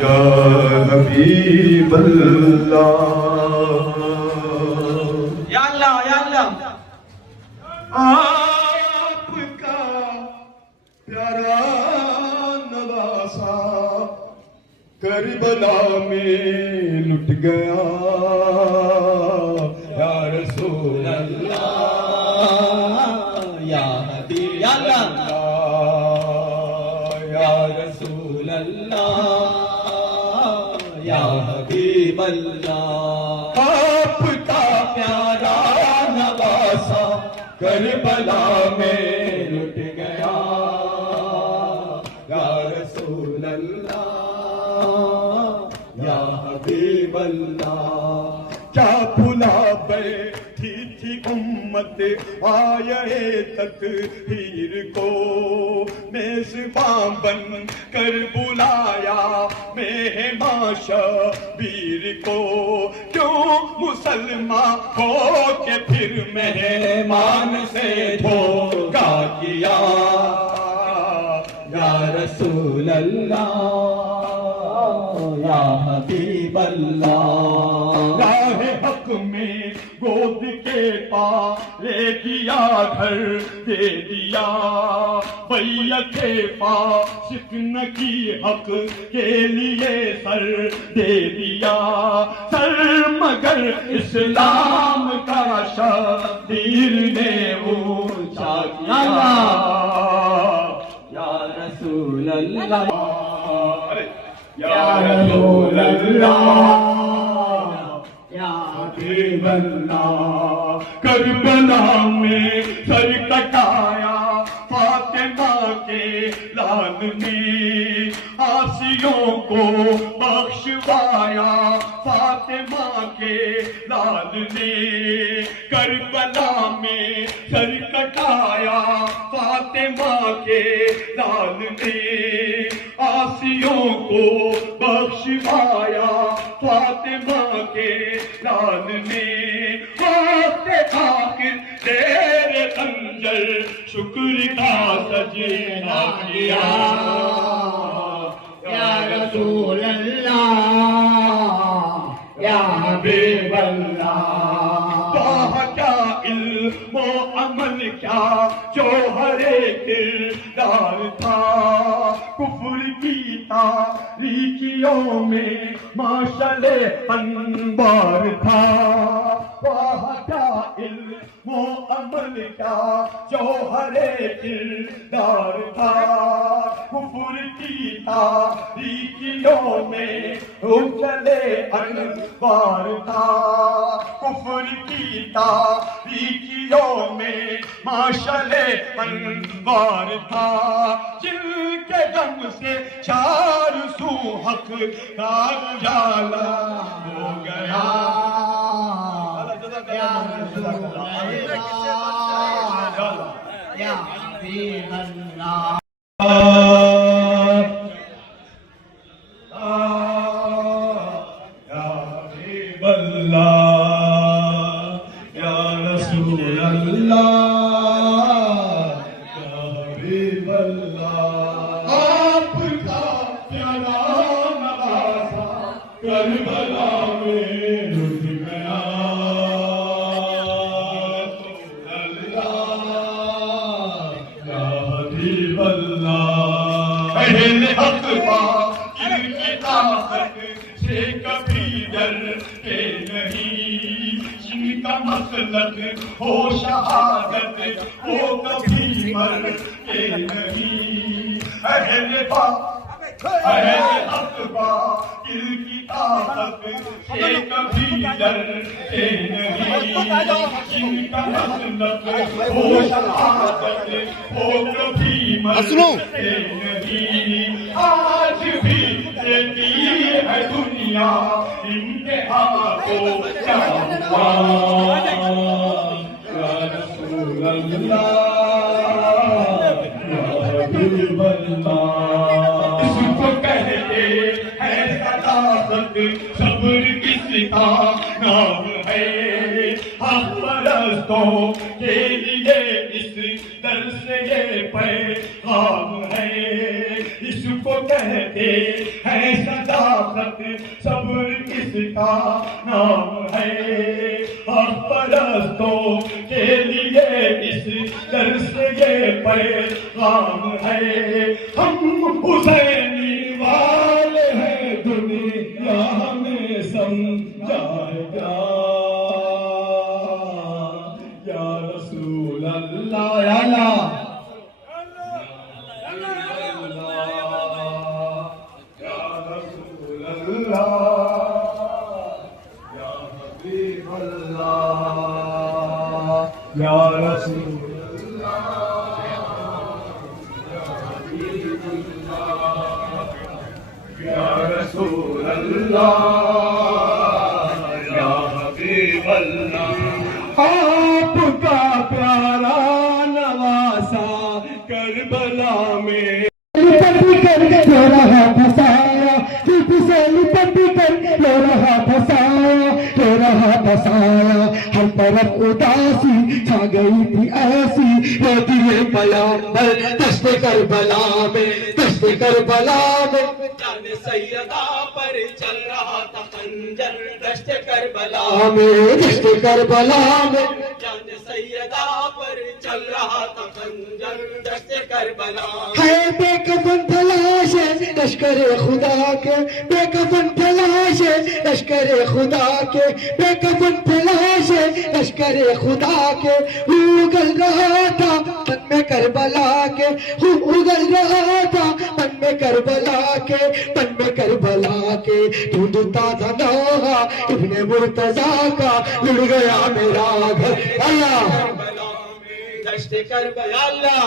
या हबीब अल्लाह, या अल्लाह, या अल्लाह। आपका प्यारा नवासा करबला में लुट गया, या रसूल अल्लाह, या हबीब, या अल्लाह, या रसूल अल्लाह, या हबीब अल्लाह। आपका प्यारा नवासा करबला में लुट गया, या रसूल अल्लाह, या हबीब अल्लाह। क्या भुला बैठी थी उम्मत आये तकदीर को, मेज़बान बन कर बुलाया मेहमान शबीर को। क्यों मुसलमान हो के फिर मेहमान से धोखा किया, या रसूल अल्लाह, या हबीब अल्लाह। राहे हक में गोद के पा ले दिया, घर दे दिया, बैयते फासिक न की हक के लिए सर दे दिया। सर मगर इस्लाम का शबीर ने ऊंचा किया, या रसूल अल्लाह, या रसूल अल्लाह, या हबीब अल्लाह। करबला में सर कटाया फातिमा के लाल ने, आसियों को बख्शवाया फातिमा के लाल ने। करबला में सर कटाया फातिमा के लाल ने, आसियों को बख्शवाया फातिमा के लाल ने। आखिर तेरे खंजर शुक्र का सजना किया, या रसूल अल्लाह, या हबीब अल्लाह। क्या इल्म अमल क्या जौहरे किरदार था, कुफ्र की तारीकियों में माशले अनवार था। वाह क्या इल्म अमल क्या जौहरे किरदार था, कुफ्र की तारीकियों में उजले अनवार था। कुफ्र की तारीकियों में माशले अनवार था, जिनके दम से चार सू हक का उजाला हो गया, या रसूल अल्लाह, या हबीब अल्लाह। या हबीब अल्लाह, या रसूल अल्लाह, या हबीब अल्लाह। आपका प्यारा नवासा करबला में लुट गया, या हबीब अल्लाह। पहले हक इनकी ताकत से कभी डरते नहीं, जिनका मसलक हो शहादत वो कभी मरते नहीं। अहले हक इनकी ताकत से कभी डरते नहीं, जिनका मसलक हो शहादत वो कभी मरते नहीं। आज भी देती है दुनिया इम्तिहा को क्या हुआ, या रसूल अल्लाह, या हबीब अल्लाह। इसको कहते हैं सदाकत, सब्र किसका नाम है, हक परस्तों के लिए इस दर से ये पैगाम है। इसको को कहते हैं सदाकत, सब्र किसका नाम है। परस्तों के लिए इस दर्स ये पैगाम है। हम हुसैनी वाले हैं, दुनिया में समझाएगा। या रसूल अल्लाह, या अल्लाह, या रसूल अल्लाह, या हबीब अल्लाह, या रसूल या रसूल अल्लाह, या हबीब अल्लाह। आपका प्यारा नवासा करबला में लो रहा फसाया, चुप से लिपट कर लो रहा फसाया, लो रहा फसाया। हर तरफ उदासी छा गई थी ऐसी, रो दिए पयाम्बर दश्त करबला में, दश्त करबला में। जाने सैयदा पर चल रहा था खंजर दश्त करबला में, दश्त करबला में। जाने सैयदा पर चल रहा था खंजर दश्त करबला है बेकफन तलाश है लश्कर खुदा के, बेकफन तलाश है लश्कर खुदा के, बेकफन तलाश है लश्कर खुदा के। उगल रहा था मन में करबला के, उगल रहा था मन में करबला के, मन में करबला के। ढूंढता था नौहा इब्ने मुर्तजा का, लुढ़ गया मेरा घर। अल्लाह दश्त करबला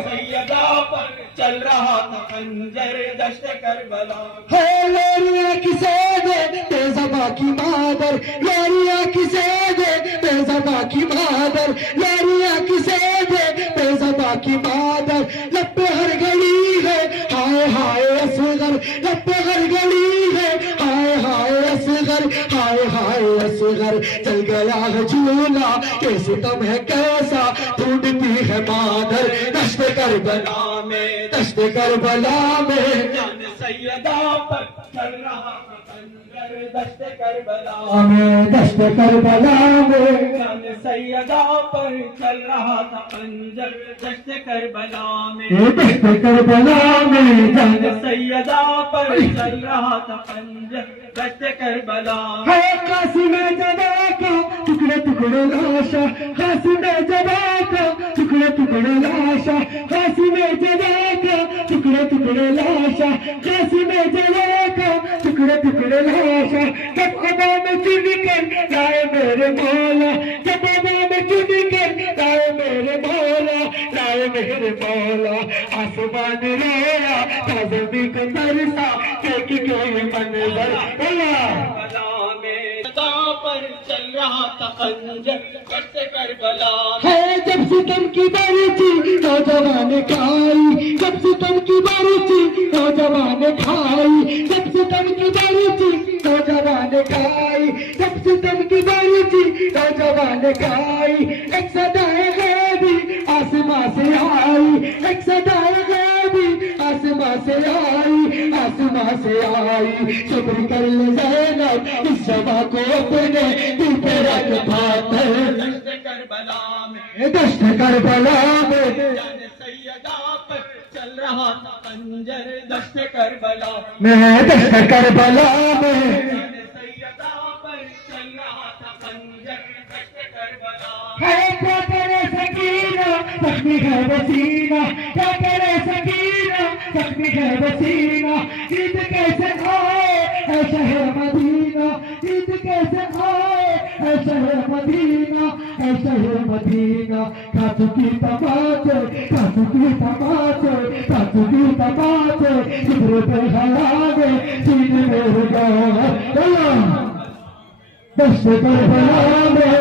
सैयदा पर चल रहा था खंजर दश्त करबला। है लोरिया किसे दे बेज़बा की मादर, लोरिया किसे दे बेज़बा की मादर, लोरिया किसे दे बेज़बा की मादर। लब पे हर गली है हाय हाय असगर, लब पे हर गली है हाय हाय असगर, हाय हाय असगर। चल गया है झूला के सितम है कैसा, ढूंढती है मादर दश्त करबला में, दश्त करबला में। जाने सैयदा पर चल रहा था खंजर दश्त करबला में, दश्त करबला में। जाने सैयदा पर चल रहा था खंजर दश्त करबला में। दश्त करबला में, जाने सैयदा पर चल रहा था खंजर दश्त करबला है कासिम जबा का टुकड़े टुकड़े लाशा, कासिम जबा का टुकड़े टुकड़े लाशा, कासिम जबा का टुकड़े टुकड़े लाशा, कासिम जबा का टुकड़े टुकड़े लाशा। जब अदा में चुन कर लाए मेरे मौला, जब अदा में चुन कर लाए मेरे मौला, लाए मेरे मौला। आसमान रोया था ज़मीं को तरसा, देखी कोई मंजर। करबला में सदा पर चल रहा था खंजर दश्त करबला है जब सितम की बारी थी नौजवान खाई, जब सितम की बारी थी नौजवान खाई, जब सितम की बारी थी नौजवान खाई, जब सितम की बारी थी नौजवान खाई। एक सदाए गैबी आसमां से आई, एक सदाए गैबी आसमां से आई, आसमां से आई। सब्र कर ले ज़ैनब इस जवा को अपने दिल पे रख पाते, दश्त करबला में। दश्त करबला में। जाने सैयदा पर चल रहा था खंजर दश्त करबला मैं दश्त करबला में। जाने सैयदा पर चल रहा था खंजर दश्त करबला है क्या करे सकीना जख्मी है वसीना, क्या करे सकीना जख्मी है वसीना। ईद कैसे आए ऐ शहर मदीना, ईद कैसे आए ऐ शहर मदीना, ऐ शहर मदीना। खा चुकी तमाचे, खा चुकी तमाचे, खा चुकी तमाचे। जिब्र पे हलावे सीने में रुका दश्त करबला में।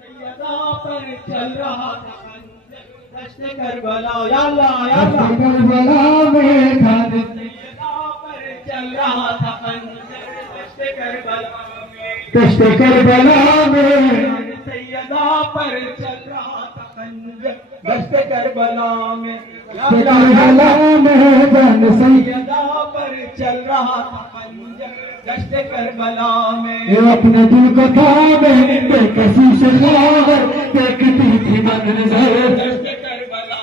सैयदा पर चल रहा था खंजर दश्त करबला या अल्लाह या अल्लाह। करबला में खाने सैयदा पर चल रहा था खंजर दश्त करबला में। दश्त करबला में। सैयदा पर चल रहा था खंजर दश्त करबला में। करबला में जान सैयदा पर चल रहा था खंजर दश्त करबला में। अपने दिल को थामे बेकसी शरावर देखती थी मंजर दश्त करबला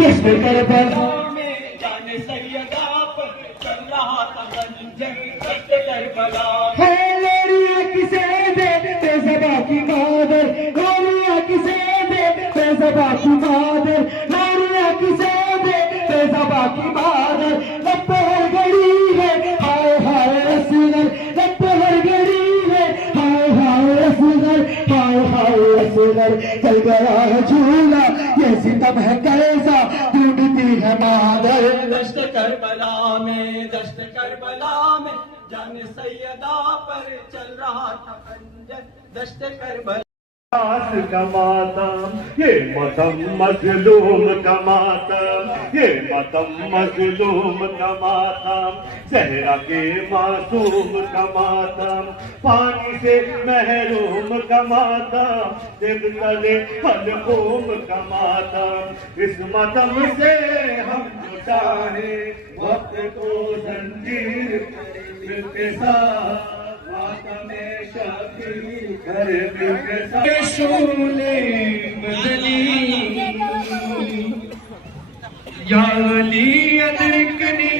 दश्त करबला में जाने सैयदा पर चल रहा था खंजर दश्त करबला। है लोरिया किसे दे बेज़बा की मादर, लोरिया किसे दे बेज़बा की मादर, लोरिया किसे दे बेज़बा की मादर। लब पे हर घड़ी है हाय हाय असगर, लब पे हर घड़ी है हाय हाय असगर, हाय हाय असगर। चल गया है झूला ये सितम है कैसा ढूंढती है मादर। दश्त करबला में दश्त करबला में जाने सैयदा पर चल रहा था खंजर दश्त करबला। आस का मातम ये मतम मजलूम का मातम, ये मतम मजलूम का मातम, सहरा के मासूम का मातम, पानी से महरूम का मातम, दिल तले हलकूम का मातम। इस मतम से हम लुटाए वक्त को जंजीर के साथ मातमे शफी कर दिल के साथ। शोले बदली याली अदरकनी,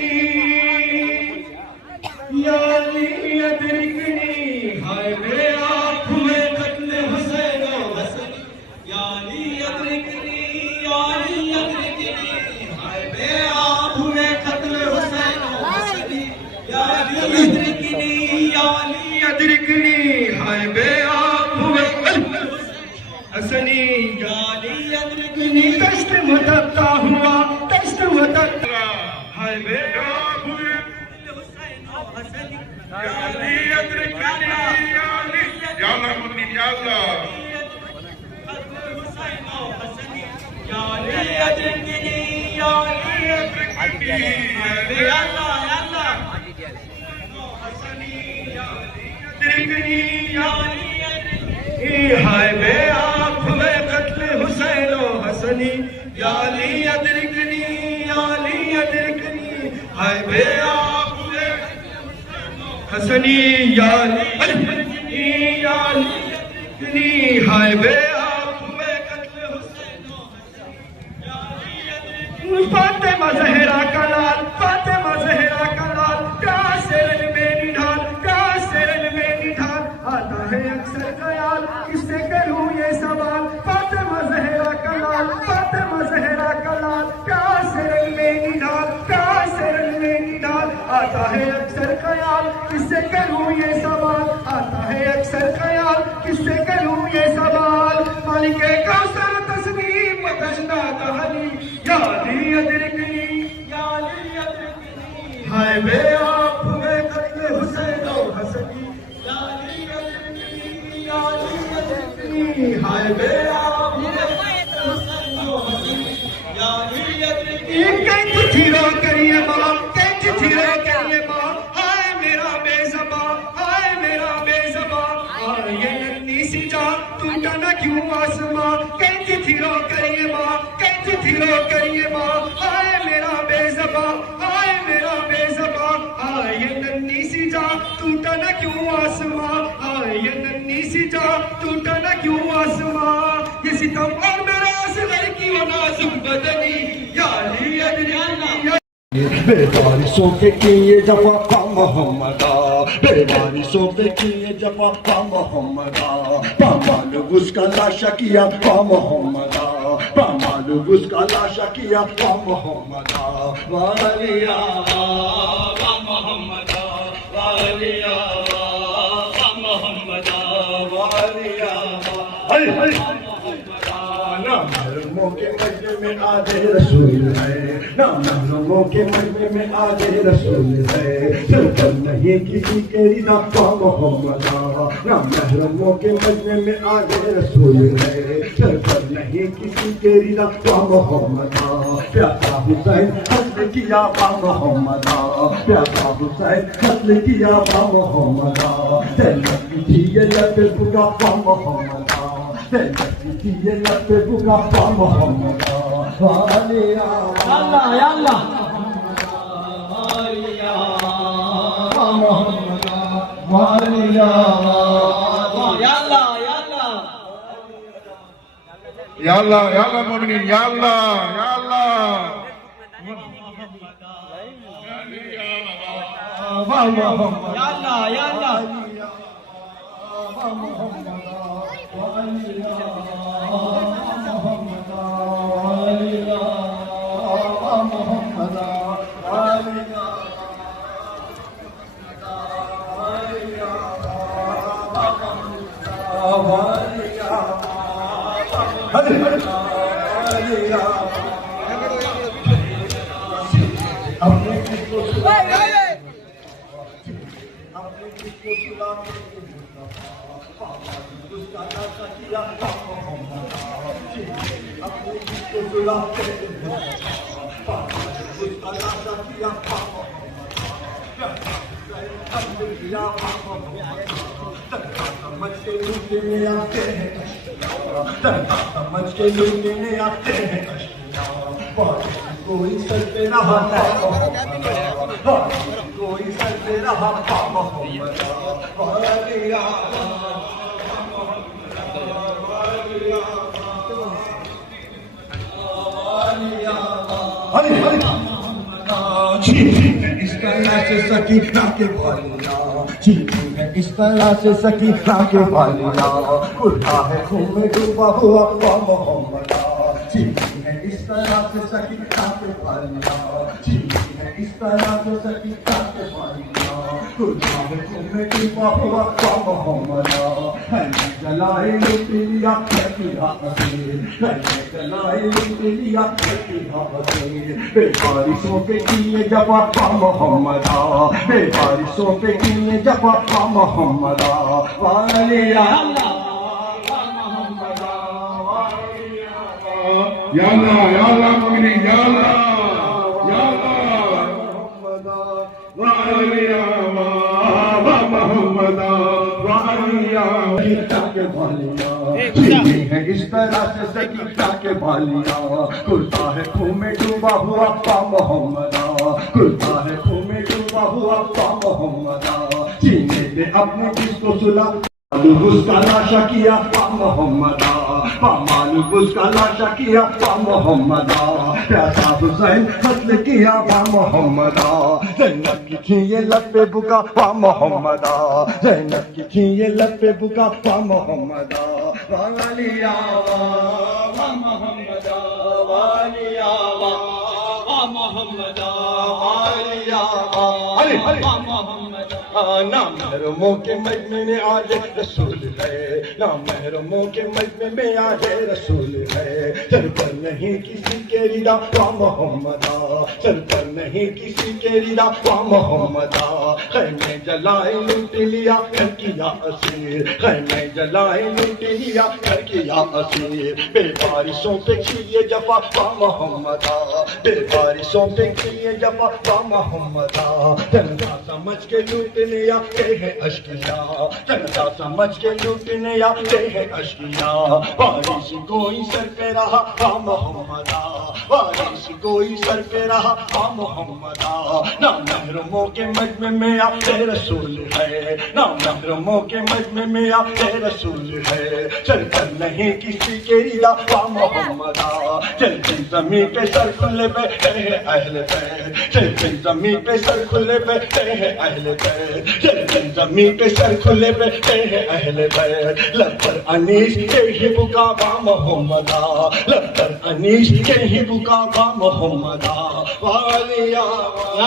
याली अदरकनी, हाय वे आँख में कत्ल हुसैन व हसनी। याली अदरकनी याली अदरकनी हाय बे आँख में कत्ल हुसैन व हसनी। याली अदरकनी याली अदरकनी, हाय वे आँख में हसनी। याली अदरकनी दश्त मुतत्ता हुआ दश्त मुतत्ता, हाय वे आँख में हुसैन व हसनी। याली अदरकनी, याली Ya Allah, Mu'min, Ya Allah. Hussain व हसनी। याली अदरकनी याली अदरकनी या अल्लाह या अल्लाह हसनी। अदरकनी, याली अदरकनी हाय वे आँख में कत्ल हुसैन व हसनी। याली अदरकनी, याली अदरकनी, हाय वे आँख में हसनी। याली अदरकनी, याली अदरकनी, हाय वे आँख में कत्ल हुसैन व हसनी। फातिमा ज़हरा का लाल, फातिमा ज़हरा का लाल, कासिरन में निढाल, कासिरन में निढाल। आता है अक्सर ख्याल किससे करूं ये सवाल। फातिमा ज़हरा का लाल, फातिमा ज़हरा का लाल, कासिरन में निढाल, कासिरन में निढाल। आता है अक्सर ख्याल किससे करूं ये सवाल, आता है अक्सर ख्याल किससे करूं ये सवाल। मालिक कौसर तस्नीम तशना कहानी, याली अदरकनी, याली अदरकनी हाय वे आँख में कत्ल हुसैन व हसनी। याली अदरकनी याली अदरकनी हाय वे आँख में हुसैन व हसनी। याली अदरकनी कहीं चिट्ठीरो करिए माँ, कहीं चिट्ठीरो करिए माँ, हाय मेरा बेज़बा, हाय मेरा बेज़बा। ये नन्ही सी जान टूटा न क्यों आसमां। कहीं चिट्ठीरो करिए माँ, कहीं चिट्ठीरो करिए माँ, हाय मेरा बेज़बा, हाय मेरा बेज़बा। ये नन्ही सी जान टूटा न क्यों आसमां, ये नन्ही सी जान टूटा न क्यों आसमां। ये सितम और मेरा असगर की वो नाजुक बदनी, याली अदरकनी। बेवारिसों पे किए जफा का मोहम्मदा, बेवारिसों पे किए जफा का मोहम्मदा। पामालू उसका लाशा किया का मोहम्मदा, पामालू उसका लाशा किया का मोहम्मदा। वालिया वा मोहम्मदा वालिया वा मोहम्मदा वालिया हाय हाय ना महरमों के मजमे में आधे रसूल है, ना महरमों के मजमे में आधे रसूल है। सिर पर नहीं किसी के रिदा का मोहम्मदा, ना महरमों के मजमे में आधे रसूल है। सिर पर नहीं किसी के रिदा का मोहम्मदा। प्यासा हुसैन कत्ल किया बा मोहम्मदा, प्यासा हुसैन कत्ल किया बा मोहम्मदा। जन्नत की ये लबे बुगा बा मोहम्मदा, जन्नत की ये लबे बुगा बा मोहम्मदा। वालिया अल्लाह या अल्लाह मोहम्मद वालिया या अल्लाह या अल्लाह Ya Allah, Ya Allah mu'minin, Ya Allah, Ya Allah. या अल्लाह या अल्लाह समझ के लूटने आते हैं समझ के लूटने आते हैं कोई सर पे रहा कोई सर पे रहा इस तरह से सकीना के भालिया इस तरह से सकीना के भालिया उठा है खून में डूबा हुआ मोहम्मद इस तरह से सकीना के भालिया इस तरह से सकीना के भालिया उठा है खून में डूबा हुआ मोहम्मद जलाए लूट लिया जलाए लूट लिया बेबारिशों पे किए जबा मोहम्मद बेबारिशों पे किए जबा Mohammad Walia Ya Allah, Ya Allah mu'minin, Ya Allah, Ya Allah. Wa aliya wa Muhammad wa aliya. के भालिया है इस तरह से सकीना के भालिया कुर्ता है खून में डूबा हुआ मोहम्मद कुर्ता है खून में डूबा हुआ मोहम्मद सीने पे अपने जिसको सुला उसका लाशा किया मोहम्मद मालूम उसका लाशा किया मोहम्मद प्यासा हुसैन कत्ल किया मोहम्मद जन्नत की थी ये लब पे बुका मोहम्मद जन्नत की थी ये लब पे बुका मोहम्मद वालिया मोहम्मद वालिया मोहम्मद वालिया मोहम्मद ना महरमों के मजमे में आज रसूल है ना महरमों के मजमे में आज रसूल है सर पर नहीं किसी के रिदा मोहम्मद सर पर नहीं किसी के रिदा मोहम्मद खैमे जलाए लूट लिया घर किया असीर खैमे जलाए लूट लिया घर किया असीर बेबारिशों पे किए जफा मोहम्मद बेबारिशों पे किए जफा मोहम्मद जनता समझ के लूटने आते हैं अश्किया जनता समझ के लूटने आते हैं अश्किया बारिश कोई सर पे रहा मोहम्मद बारिश कोई सर पे रहा मोहम्मद ना महरमों के मजमे में आते रसूल है ना महरमों के मजमे में आते रसूल है सर पर नहीं किसी के रिदा मोहम्मद चलती जमीन पे सर खुले बैठे हैं अहले बैत चलती जमीन पे सर खुले बैठे हैं अहले बैत चलती जमीन पे सर खुले बैठे हैं अहले बैत लब पर अनीस के ही बुकावा मोहम्मद लब पर अनीस के ही बुकावा मोहम्मद वालिया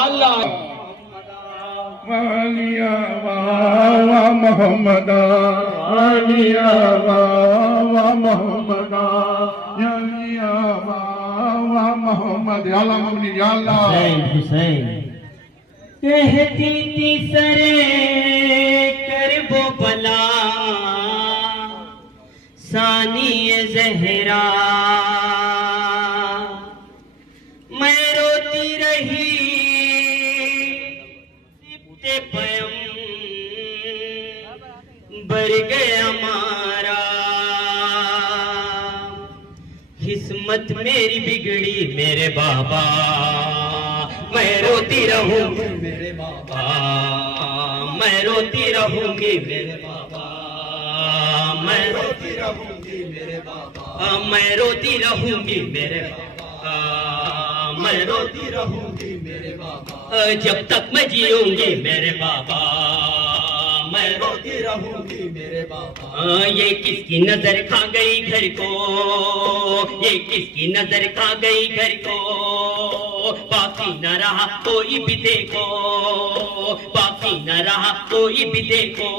अल्लाह Waliya wa Muhammad Waliya wa Muhammad Ya Aliya wa Muhammad Ya Allah mu'minin, Ya Allah. Hussain कहती थी सरे करबो बला सानी ज़हरा मैं रोती रही सिपते पयम बर गया मारा किस्मत किस्मत मेरी बिगड़ी मेरे बाबा, मैं रोती रहूंगी मेरे बाबा, मैं रोती रहूंगी मेरे बाबा, मैं रोती रहूंगी मेरे बाबा, मैं रोती रहूंगी मेरे बाबा, मैं रोती रहूंगी मेरे बाबा, जब तक मैं जीऊंगी मेरे बाबा, मैं रोती रहूंगी मेरे बाबा। ये किसकी नजर खा गई घर को, ये किसकी नजर खा गई घर को, बाकी न रहा कोई भी देखो, बाकी न रहा कोई भी देखो।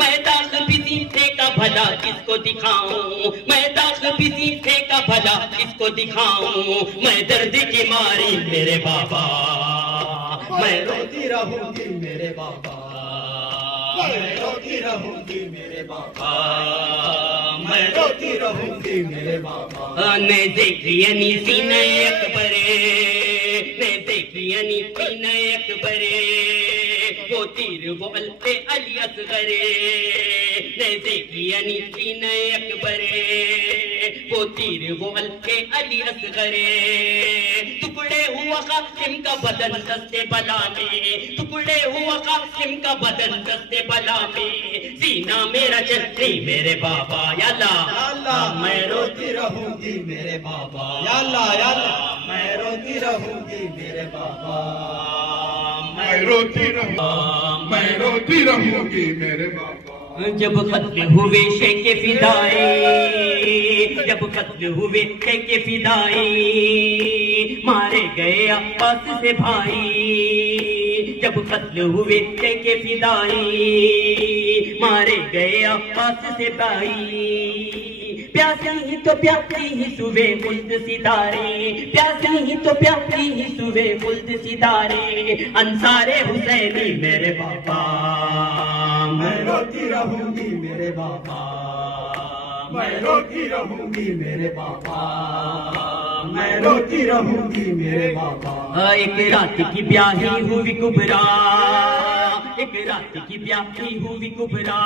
मैं दाग भी सीधे का भला किसको दिखाऊं, मैं दाग भी सीधे का भला किसको दिखाऊं, मैं दर्द की मारी मेरे बाबा, मैं रोती रहूंगी मेरे बाबा, मैं रोती रहूंगी मेरे बाबा, मैं रोती रहूंगी मेरे बाबा। ने देखिए नी सीने अकबरे, ने देखिए नी सीने अकबरे, वो तीर वो अल्फे अली असगरे, ने देखिए नी सीने अकबरे, वो तीर वो अल्फे अली असगरे। टुकड़े हुआ कासिम का बदन दस्ते बला में, टुकड़े हुआ कासिम का बदन दस्ते बला में, सीना मेरा चक्री मेरे बाबा, या अल्लाह मैं रोती रहूंगी मेरे बाबा, या अल्लाह मैं रोती रहूंगी मेरे बाबा, मैं रोती रहूंगी, मैं रोती रहूंगी मेरे बाबा। जब कत्ल हुए शेख फिदाई, जब कत्ल हुए शेख फिदाई, मारे गए अब्बास से भाई, जब कत्ल हुए शेख फिदाई, मारे गए अब्बास से भाई। प्यासी ही तो प्यासी ही सुबह मुल्द सितारे, प्यासी ही तो प्यासी ही सुबह मुल्द सितारे, अंसारे हुसैनी मेरे बाबा, मैं रोती रहूंगी मेरे बाबा, मैं रोती रहूंगी मेरे बाबा, मैं रोती रहूंगी मेरे बाबा। एक रात की ब्याही हुई कुबरा, एक रात की ब्याही हुई कुबरा,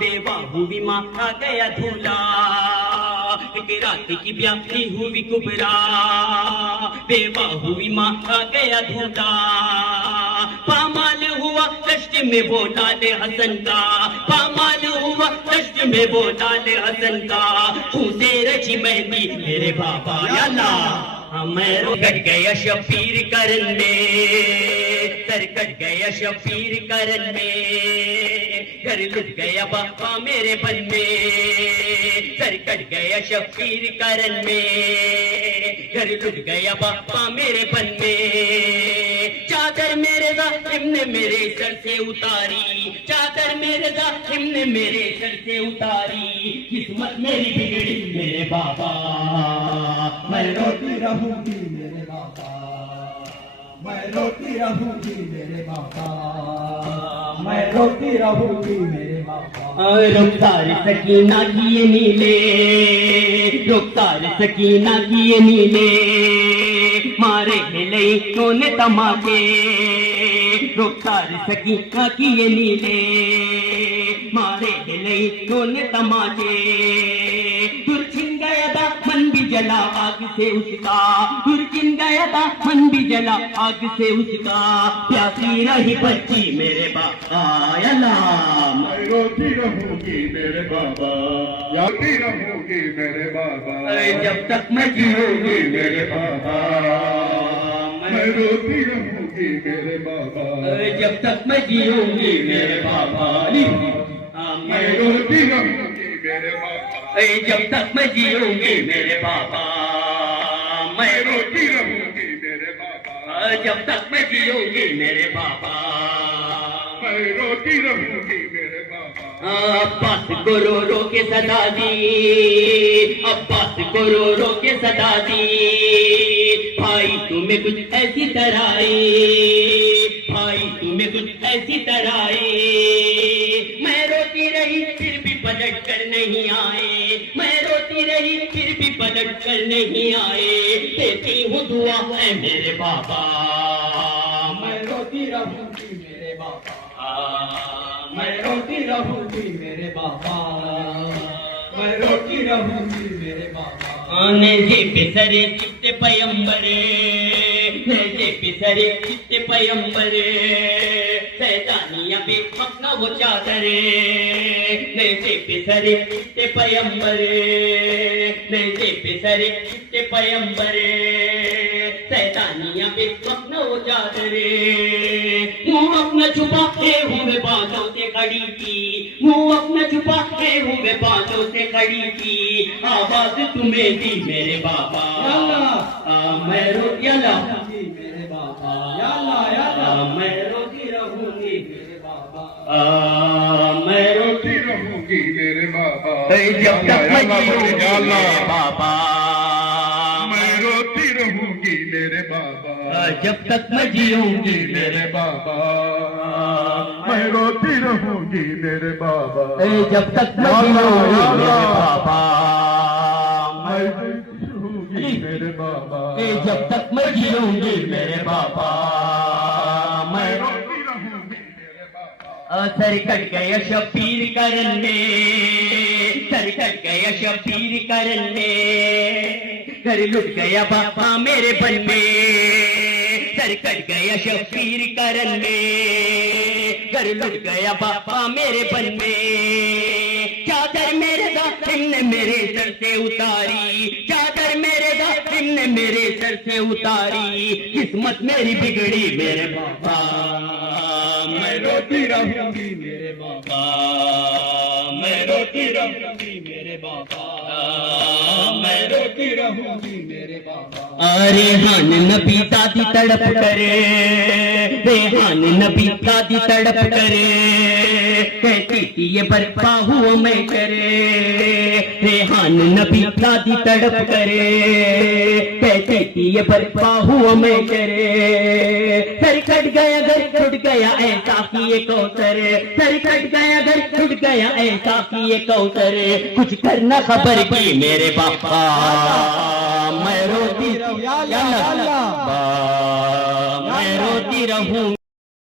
बेवा हुई माँ का गया धूला, एक रात की ब्याही हुई कुबरा, बेवा हुई माँ का गया धूला। पामाल हुआ दश्त में वो लाल हसन का, पामाल हुआ दश्त में वो लाल हसन का, उसे रची मेहंदी मेरे बाबा, या अल्लाह मैं कट गया शफीर करन में, सर कट गया शफीर करन में, घर लुट गया बाबा मेरे बन में, सर कट गया शफीर करन में, घर लुट गया बाबा मेरे बन में। चादर मेरे जालिम ने मेरे सर से उतारी, चादर मेरे जालिम ने मेरे सर से उतारी, किस्मत मेरी बिगड़ी मेरे बाबा, मैं रोती रहूंगी मेरे बाबा, मैं रोती रहूंगी मेरे बाबा, मैं रोती रहूंगी मेरे बाबा। रुखसार सकीना किए नीले, रुखसार सकीना किए नीले, मारे मिले सोने तमाके, रुखसार सकीना किए नीले, मारे मिले सोने तमाके। दुर्छिन गया था मन भी जला आग से उसका, दुर्छिन गया था मन भी जला आग से उसका, प्यासी रही बच्ची मेरे बाबा, या अल्लाह मैं रोती रहूंगी मेरे बाबा, रोती रहूंगी मेरे बाबा, जब तक मैं जीऊंगी मेरे बाबा, मैं रोती रहूंगी मेरे बाबा, जब तक मैं जीऊंगी मेरे बाबा, मैं रोती रहूंगी मेरे बाबा, जब तक मैं जीऊंगी मेरे बाबा, मैं रोती रहूंगी मेरे बाबा, जब तक मैं जीऊंगी मेरे बाबा, मैं रोती रहूंगी मेरे बाबा। अब्बास को रो रो के सदा दी, अब्बास को रो रो के सदा दी, भाई तुम्हें कुछ ऐसी तरह आई, भाई तुम्हें कुछ ऐसी तरह आई। मैं रोती रही फिर भी पलट कर नहीं आए, मैं रोती रही फिर भी पलट कर नहीं आए, देती हूँ दुआ है मेरे बाबा, मैं रोती रहूंगी मेरे बाबा, मैं रोती रहूंगी मेरे बाबा, मैं रोती रहूंगी मेरे बाबा। जे पिसरे चित्ते पयंबरे, जे पिसरे चित्ते पयंबरे, सैतानिया पे मखना वो चादरे, जे पिसरे चित्ते पयंबरे, जे पिसरे चित्ते पयंबरे, सैतानिया पे मखना वो चादरे। मुंह अपना छुपा के हुए बातों से खड़ी थी, मुंह अपना छुपा के हुए बातों से खड़ी थी, आवाज तुम्हें दी मेरे बाबा, मैं रोती रहूंगी मेरे बाबा, मैं रोती रहूंगी मेरे बाबा, मैं रोती रहूंगी मेरे बाबा, जब तक मैं जीऊंगी मेरे बाबा, मैं रोती रहूंगी मेरे बाबा, जब तक मैं जीऊंगी मेरे बाबा, मैं रोती रहूंगी मेरे बाबा, जब तक मैं जीऊंगी मेरे बाबा, मैं रहूंगी मेरे बाबा, जब तक मैं जीऊंगी मेरे बाबा, मैं रोती रहूंगी मेरे बाबा। सर कट गया शबीर करन में, सर कट गया शबीर करन में, घर लुट गया बाबा मेरे बन में, सर कट गया शबीर करन में, घर लुट गया बाबा मेरे बन में, चादर मेरे दाखिल ने मेरे सर से उतारी, चादर मेरे दाखिल ने मेरे सर से उतारी, किस्मत मेरी बिगड़ी मेरे बाबा, मैं रोती रहूंगी मेरे बाबा, मैं रोती रहूंगी मेरे बाबा, मैं रोती रहूंगी मेरे बाबा। रेहान नबी दादी तड़प करे, रेहान नबी दादी तड़प करे, कहती थी ये बर्पा हुआ मैं करे, रेहान नबी दादी तड़प करे, कहती थी ये बर्पा हुआ मैं करे, सर कट गया घर छुट गया ऐसा कि ये कौसर, सर कट गया घर छुट गया ऐसा कि ये कौसर, कुछ करना खबर की मेरे बाबा, मैं रोती मैं रोती रहूं।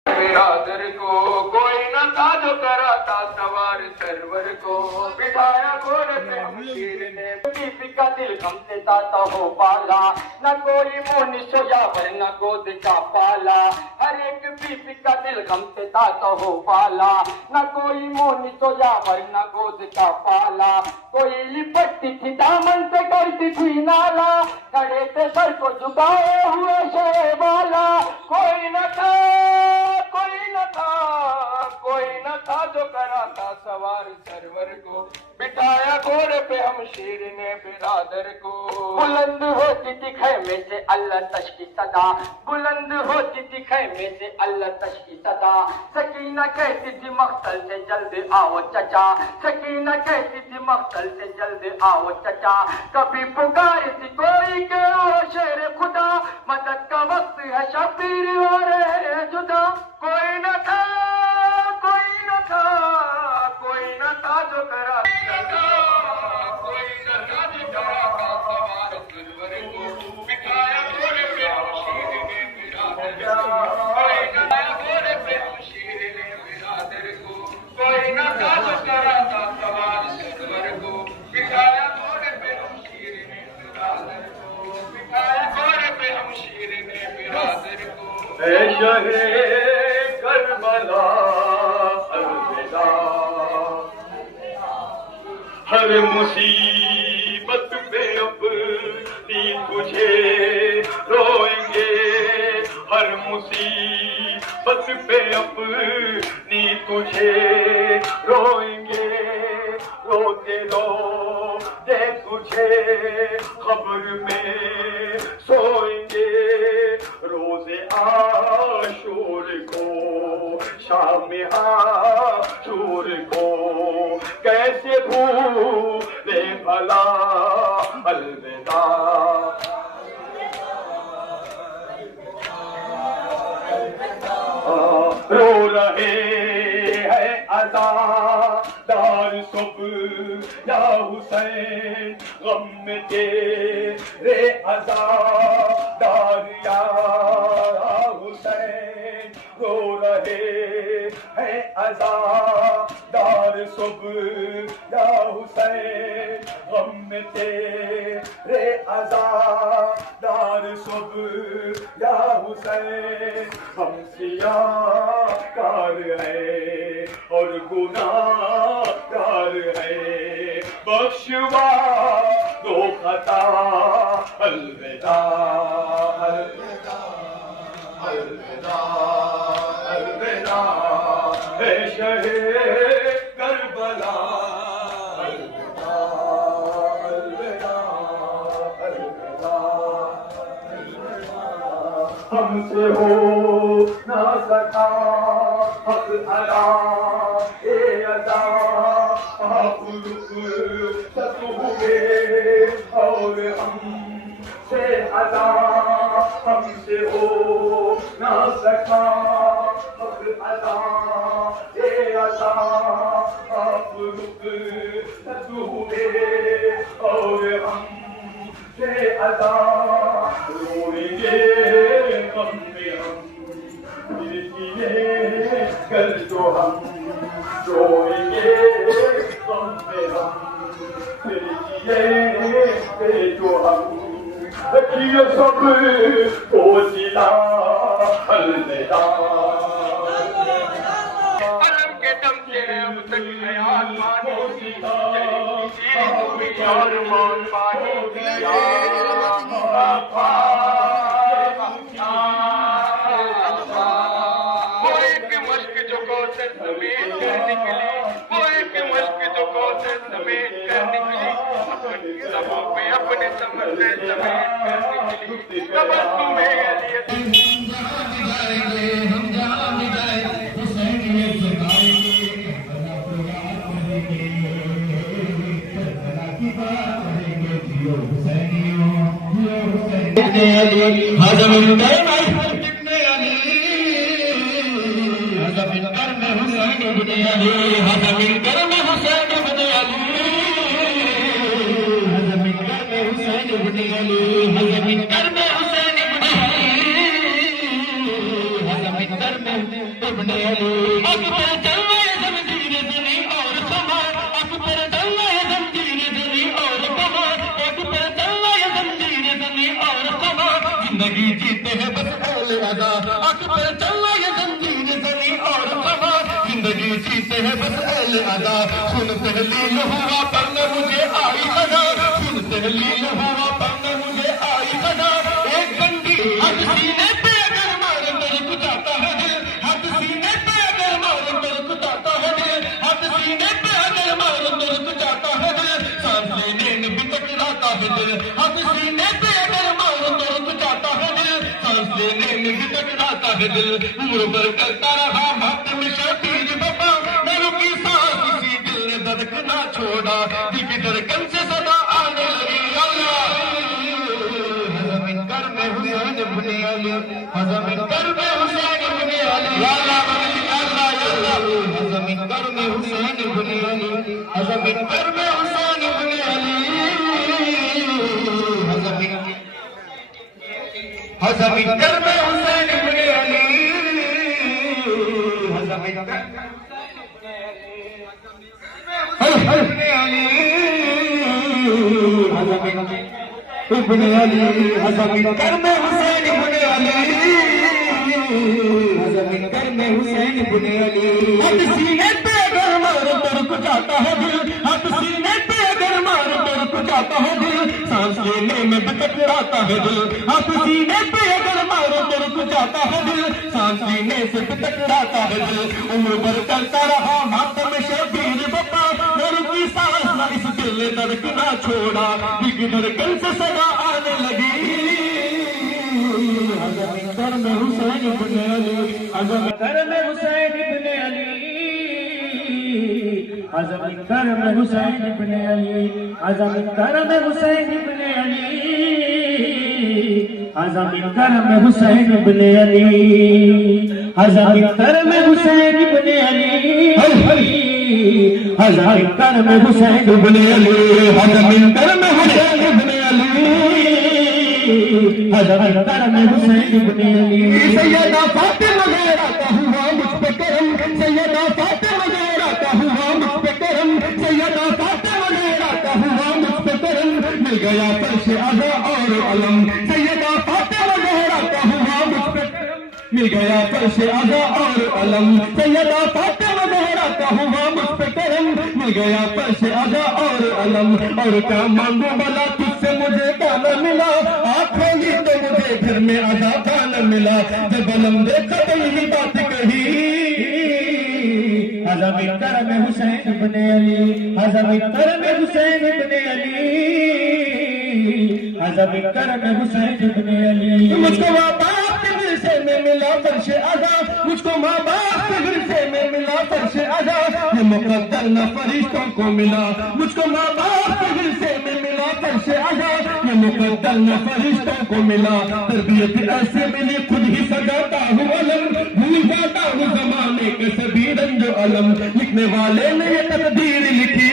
बिरादर को कोई न था जो कराता सवार सरवर को, बिठाया घोड़े पे शीर ने, बीबी का दिल गम से दाता हो पाला, न कोई मोनी सोया वरना गोद का पाला, हर एक बीबी का दिल गम से दाता हो पाला, न कोई मोनी सोया वरना गोद का पाला, कोई लिपटती थी दामन से करती थी नाला, खड़े थे सर को झुकाए हुए शेवाला, कोई न था जो कराता सवार सरवर को, बिठाया घोड़े पे हम शीर ने बिरादर को, बुलंद होती थी खैमे से अल्लाह तश की सदा, बुलंद होती थी खैमे से अल्लाह तश की सदा, सकीना कहती थी मख्तल से जल्द आओ चचा, सकीना कहती थी मख्तल से जल्द आओ चचा, कभी पुकारती कोई के ओ शेर खुदा, मदद का वक्त है शबीर और है जुदा, कोई न था जो करा, कोई न था जो कराता सवार सरवर को, बिठाया घोड़े पे हम शीर ने बिरादर को, कोई न था घोड़े पे हम शीर ने बिरादर को, कोई न था जो कराता सवार सरवर को, बिठाया घोड़े पे हम शीर ने बिरादर को, बिठाया घोड़े पे हम शीर ने बिरादर को। ऐ शहे करबला अलविदा, हर मुसीबत पे अपनी तुझे रोएंगे, हर मुसीबत पे अपनी तुझे रोएंगे, रोते रोते तुझे खबर में सोएंगे, रोज़े आशूर को शाम आशूर को कैसे भूले भला अलविदा, रो रहे हैं अज़ादार सब या हुसैन, गम में तेरे अज़ादार या हुसैन, रो रहे है अज़ादार सुबह या हुसैन गम में तेरे अज़ादार सुबह या हुसैन हम सियाकार है और गुनाहगार है बख्शवा दो खता अलविदा अलविदा अलविदा अलविदा है शहे करबला अलविदा अलविदा अलविदा हमसे हो ना सका हक अदा ए अदा आप रुक सत हुए और हम से अदा हमसे हो ना सका हक अदा ए अदा आप रुक सत हुए और हम से अदा रोएंगे गम में हम कल जो हम रोएंगे गम में हम फिर जो हम रखिए सब को जिला अलविदा अलम के दम से अब तक हयात पानी और मौत पानी वो एक मश्क जो कौशल समेट कर निकली वो एक मश्क जो कौशल समेट कर निकली अपनी सबों पे अपने समझ समेट कर निकली तब तुम्हें जिंदगी जीते हैं बस अहले अदा आंख पर चलना ये जंजीर जनी और समा जिंदगी जीते हैं बस अहले अदा सुन तहलील हुआ पर न मुझे आई सदा सुन तहलील हुआ पर न मुझे आई सदा एक गंदी हद सीने पे अगर मारे तेरे को जाता है दिल हद सीने पे अगर मारे तेरे को जाता है दिल हद सीने पे अगर मारे तेरे को जाता है दिल सांस लेने में भी टकराता है दिल हद सीने पे अगर मारे तेरे को जाता है दिल सांस लेने में भी टकराता है दिल उम्र भर करता रहा भक्त में शबीर बाबा मेरे की सांस किसी दिल ने धड़कना छोड़ा दिल की धड़कन से सदा आने लगी अल्लाह हज़म कर में हुसैन इब्ने अली हज़म कर में हुसैन इब्ने अली या अल्लाह हज़म कर में हुसैन इब्ने अली हज़म कर में हुसैन इब्ने अली हज़म कर में हुसैन इब्ने अली हज़म कर इब्ने अली हज़म कर में हुसैन इब्ने अली हज़म कर में हुसैन इब्ने अली हद सीने पे अगर मारो तेरे को जाता है दिल हद सीने पे अगर मारो तेरे को जाता है दिल सांस लेने में भी टकराता है दिल हद सीने पे अगर मारो तेरे को जाता है दिल सांस लेने से भी टकराता है दिल उम्र भर चलता रहा मातम शबीर बाबा मेरे की सांस ना इस दिल ने धड़कना छोड़ा दिल की धड़कन से सदा आने लगी हज़म कर में हुसैन इब्ने अली हज़म कर में हुसैन इब्ने अली हज़म कर में हुसैन इब्ने अली हज़म कर में हुसैन इब्ने अली हज़म कर में हुसैन इब्ने अली हज़म कर में हुसैन इब्ने अली हज़म कर में हुसैन इब्ने अली हज़म कर में हुसैन इब्ने अली हज़म कर में हुसैन इब्ने अली सैयदा फातिमा मेरा हुआ मुझ पे करम सैयदा फातिमा ज़हरा का हुआ मुझ पे करम, सैयदा फातिमा ज़हरा का हुआ मुझ पे करम, मिल गया फर्श अज़ा और अलम, सैयदा फातिमा ज़हरा का हुआ मुझ पे करम, मिल गया फर्श अज़ा और अलम, सैयदा फातिमा ज़हरा का हुआ मुझ पे करम, मिल गया फर्श अज़ा और अलम। और क्या मांगू भला तुझसे मुझे गाना मिला, आँखों ही तो मुझे घर में अज़ा गाना मिला, जब अलम देखा तो यही बात कही, आज़ा में करम हुसैन इब्ने अली, आज़ा में करम हुसैन इब्ने अली, आज़ा में करम हुसैन इब्ने अली। मुझको माँ बाप के विरसे में मिला फर्श अज़ा, मुझको माँ बाप के विरसे में मिला फर्श अज़ा, ये मुक़द्दर न फरिश्तों को मिला, मुझको माँ बाप के विरसे में मिला फर्श अज़ा, ये मुक़द्दर न फरिश्तों को मिला, तरबियत ऐसे मिली खुद ही सजाता हूँ अलम, भूल जाता हूँ ज़माने के सभी रंज अलम, लिखने वाले ने ये तकदीर लिखी,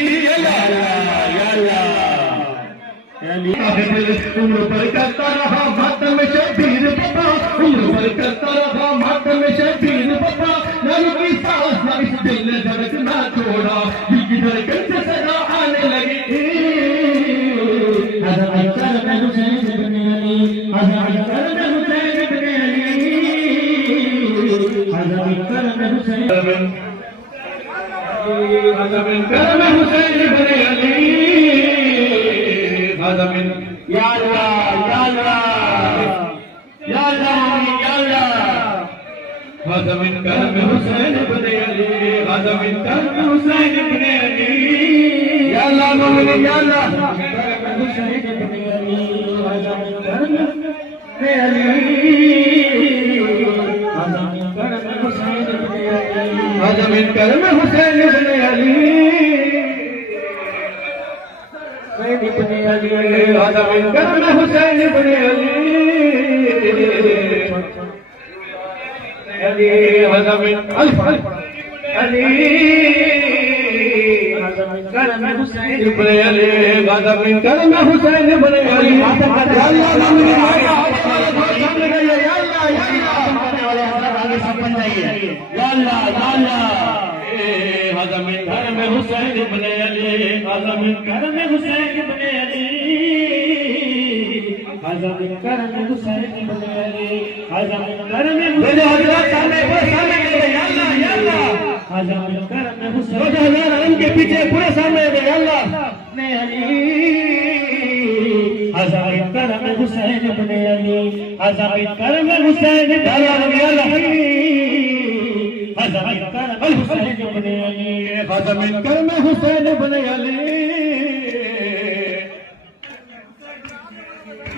उम्र भर करता रहा मातम शबीर बाबा, उम्र भर करता रहा मातम शबीर बाबा, न रुकी सांस न इस दिल ने धड़कना छोड़ा, दिल की धड़कन से सदा आने लगी, आज़ा में करम हुसैन इब्ने अली, आज़ा में करम हुसैन इब्ने अली, आज़ा में करम हुसैन, आज़ा में करम हुसैन इब्ने अली, या अल्लाह या अल्लाह या अल्लाह या अल्लाह, आज़ा में करम हुसैन इब्ने अली, आज़ा में करम हुसैन इब्ने अली, या अल्लाह मोमिन या अल्लाह, करम हुसैन इब्ने अली, आज़ा में करम इब्ने अली, आज़ा में करम हुसैन इब्ने अली, आज़ा में करम हुसैन इब्ने अली, इब्ने अली, आज़ा में करम हुसैन इब्ने अली, अली आज़ा में अली, आज़ा में करम हुसैन इब्ने अली, आज़ा में करम हुसैन इब्ने अली, या अल्लाह या अल्लाह, आज़ा में करम हुसैन इब्ने अली, आज़ा में करम हुसैन इब्ने अली, आज़ा में करम हुसैन इब्ने अली, आज़ा में करम हुसैन, आज़ा में करम हुसैन, 2000 के पीछे पूरे सामने अल्लाह ने अली, आज़ा में करम हुसैन इब्ने अली, आज़ा में करम हुसैन इब्ने अली, आज़ा में करम हुसैन इब्ने अली, आज़ा में करम हुसैन इब्ने अली,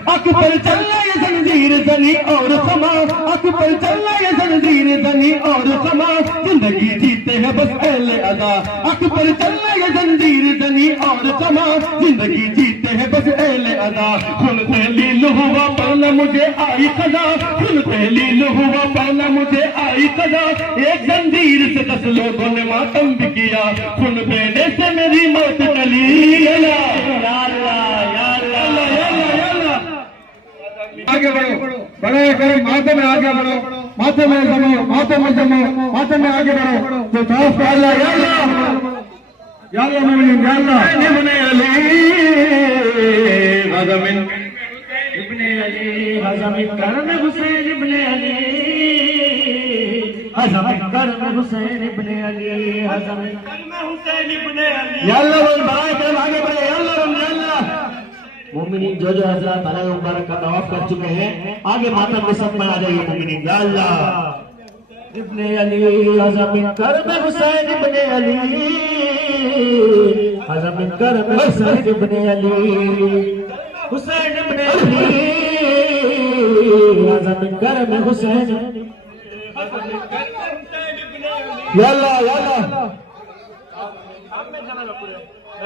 अकबर चला ये जंजीर जनी और समा, अकबर चला ये जंजीर जनी और समा, जिंदगी जीते हैं बस अहले अदा, अकबर चला ये जंजीर जनी और समा, जिंदगी जीते हैं बस अहले अदा, खुन पहली लुहुआ पर न मुझे आई खजा, खुन पहली लुहुआ पर न मुझे आई खजा, एक जंजीर से 10 लोगों ने मातम भी किया, खुन बहने से मेरी मौत टली, या अल्लाह या अल्लाह या अल्लाह, आगे बढ़ो बड़े करो, माथे में आगे बढ़ो, माथे में जमो, माथे में जमो, माथे में आगे बढ़ो, तो ताफ अल्लाह या अल्लाह या अल्लाह मोमिन या अल्लाह इब्ने अली, आज़ा में इब्ने अली, आज़ा में करम हुसैन इब्ने अली, आज़ा में करम हुसैन इब्ने अली, आज़ा में करम हुसैन इब्ने अली, या अल्लाह बड़े करो, आगे बढ़ो या अल्लाह या अल्लाह। मोमिनीन जो हज़रात अलग मुबारक का तवाफ कर चुके हैं, आगे मातम में सब में आ जाइए मोमिनीन, या अल्लाह इब्ने अली, आज़ा में करम हुसैन इब्ने अली, आज़ा में करम हुसैन इब्ने अली, हुसैन इब्ने अली, आज़ा में करम हुसैन, या अल्लाह या अल्लाह,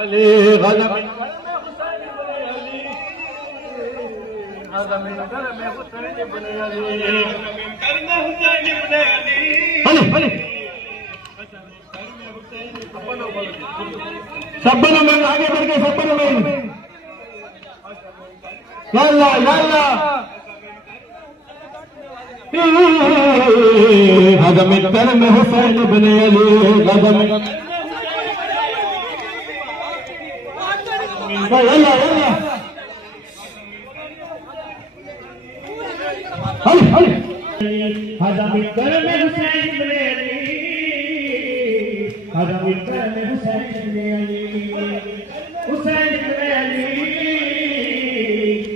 अली आज़ा में आज़ा में करम हुसैन इब्ने अली, करम हुसैन इब्ने अली, हेलो हेलो सब बनो में आगे बढ़ के सब बनो में, या अल्लाह या अल्लाह, आज़ा आजम कर में हुसैन इब्न अली गजब हज़म कर में हुसैन इब्न अली हज़म कर में हुसैन इब्न अली हुसैन इब्न अली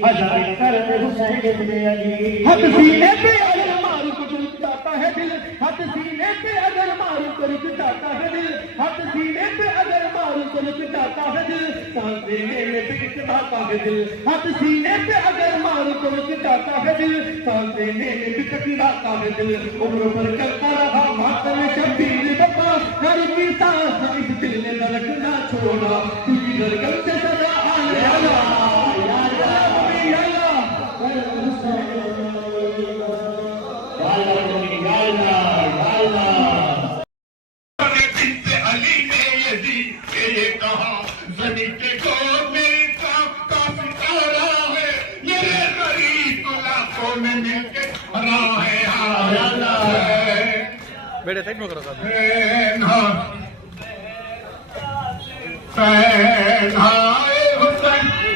हज़म कर में हुसैन इब्न अली हद सीने पे अगर मारू तो रुक जाता है दिल हद सीने पे अगर मारू तो रुक जाता है दिल हद सीने पे अगर मारू तो रुक जाता है दिल सांस लेने में भी टकराता है दिल हद सीने पे अगर मारू तो रुक जाता है दिल सांस लेने में भी टकराता है दिल उम्र भर करता रहा मातम शबीर बाबा हर की सांस इस दिल ने धड़कना छोड़ा तुझी धड़कन से सदा आने वाला अली ने ये कहा ज़मीन के गोद में का सितारा है ये गरीब लाखों में मिलके रहा है बेटे साइड में करो साहब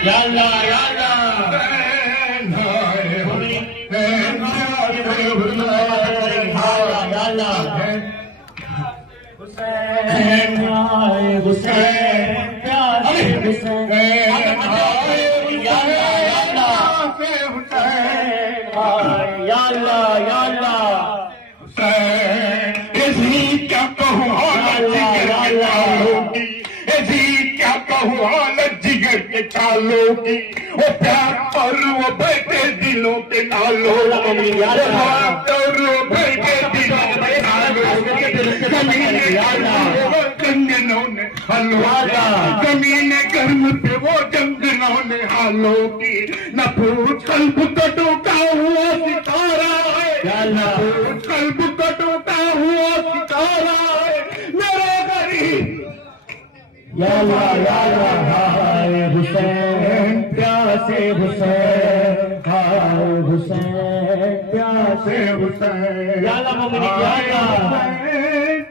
या अल्लाह या अल्लाह क्या कहूँ हालत जिगर के चालों की वो प्यार और वो बैठे दिलों के नालों और वो बैठे दिलों के नालों जंगलों ने हलवा जमीन गर्म पे वो जंगलों ने हालों की न पूछ कल्ब को टूटा हुआ सितारा है न पूछ कल्ब को टूटा हुआ सितारा है मेरे गरीब या हाय हुसैन प्यासे हुसैन हाय हुसैन प्यासे हुसैन या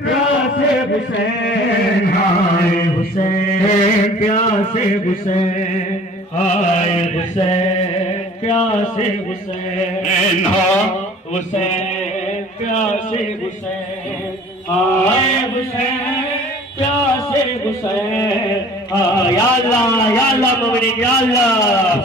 प्यासे हुसैन हाय हुसैन प्यासे हुसैन हाय हुसैन प्यासे हुसैन हुसैन प्यासे हुसैन हाय हुसैन प्यासे हुसैन या अल्लाह मोमिन या अल्लाह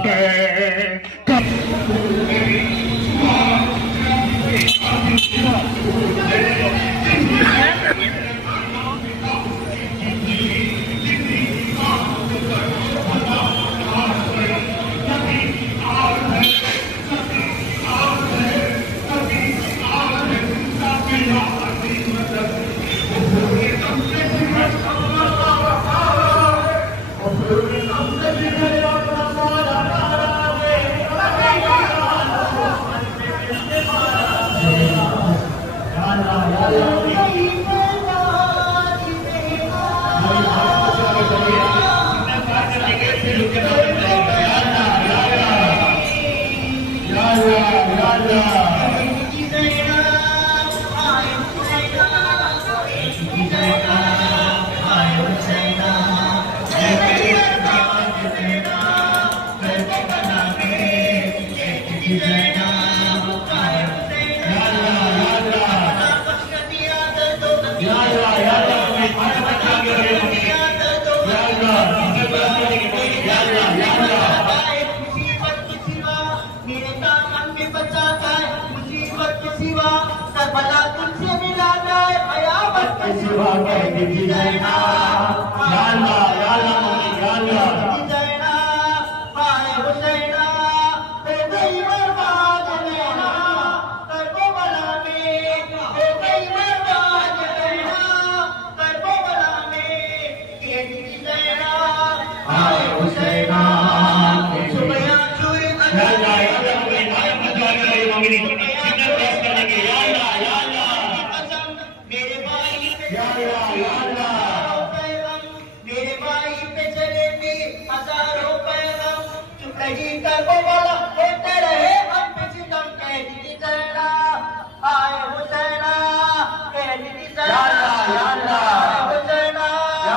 या अल्लाह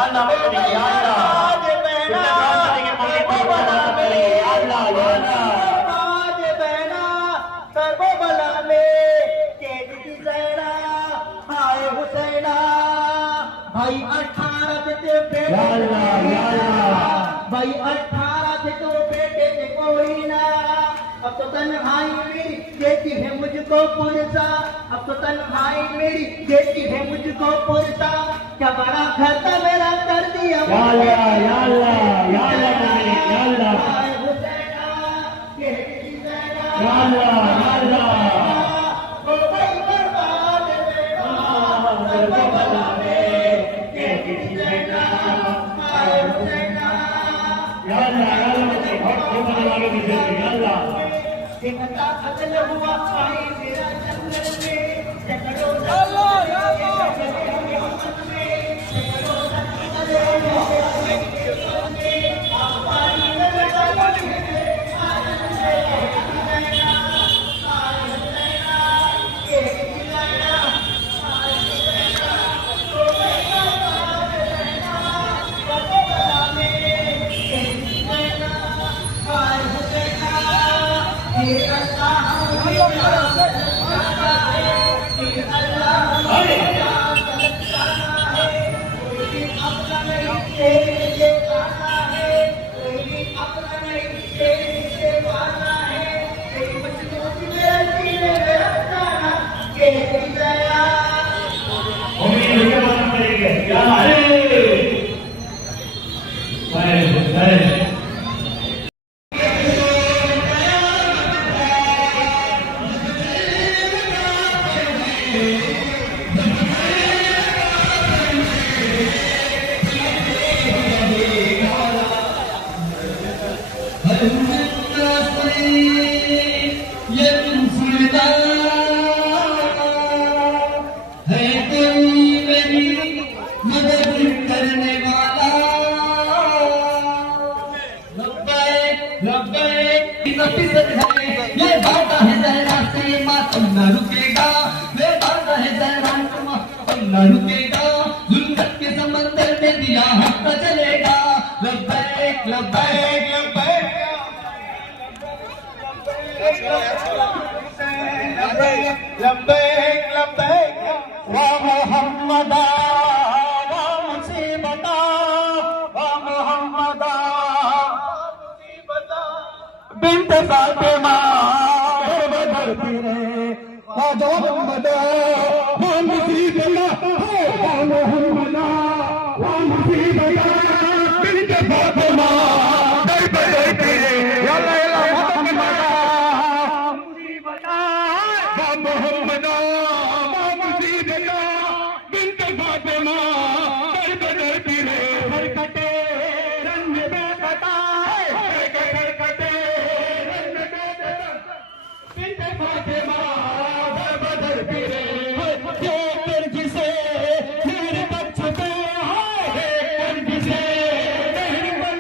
अल्लाह करेंगे या अल्लाह करेंगे मौके पर करेंगे या अल्लाह या अल्लाह आज बहना करबला में कैद की जैना हाय हुसैना भाई 18 थे तो बेटे या अल्लाह या अल्लाह भाई 18 थे तो बेटे थे कोई ना अब तो तन्हाई मेरी देती है मुझको पुरसा अब तो तन्हाई मेरी देती है मुझको पुरसा क्या बड़ा घर था मेरा कर दिया या अल्लाह या अल्लाह या अल्लाह या अल्लाह हाय हुसैना कैद की जैना या अल्लाह या अल्लाह ओ भाई बर्बाद करबला में कैद की जैना हाय हुसैना या अल्लाह या अल्लाह बहुत होने वाले की जय या अल्लाह देखता अकल हुआ भाई मेरा जंगल में जकड़ो अल्लाह ये बात है जहरा से मातम न रुकेगा ये बात है जहरा से मातम न रुकेगा जुल्मत के समंदर में दिया हक चलेगा लब्बैक लब्बैक लब्बैक लब्बैक लब्बैक वा मोहम्मदा वा मुसीबता वा मोहम्मदा बिन्त फातिमा बदर फिरे आजा मोहम्मदा वा मुसीबता वा मोहम्मदा वा मुसीबता बिन्त फातिमा बदर फिरे या अल्लाह मोहम्मदा मुसीबता वा मोहम्मदा वा मुसीबता बिन्त फातिमा बदर फिरे हरकते रंग बेकता हरकते बिन्त फातिमा बदर फिरे जो कर जिसे फिर बचते हैं जिसे नहीं बन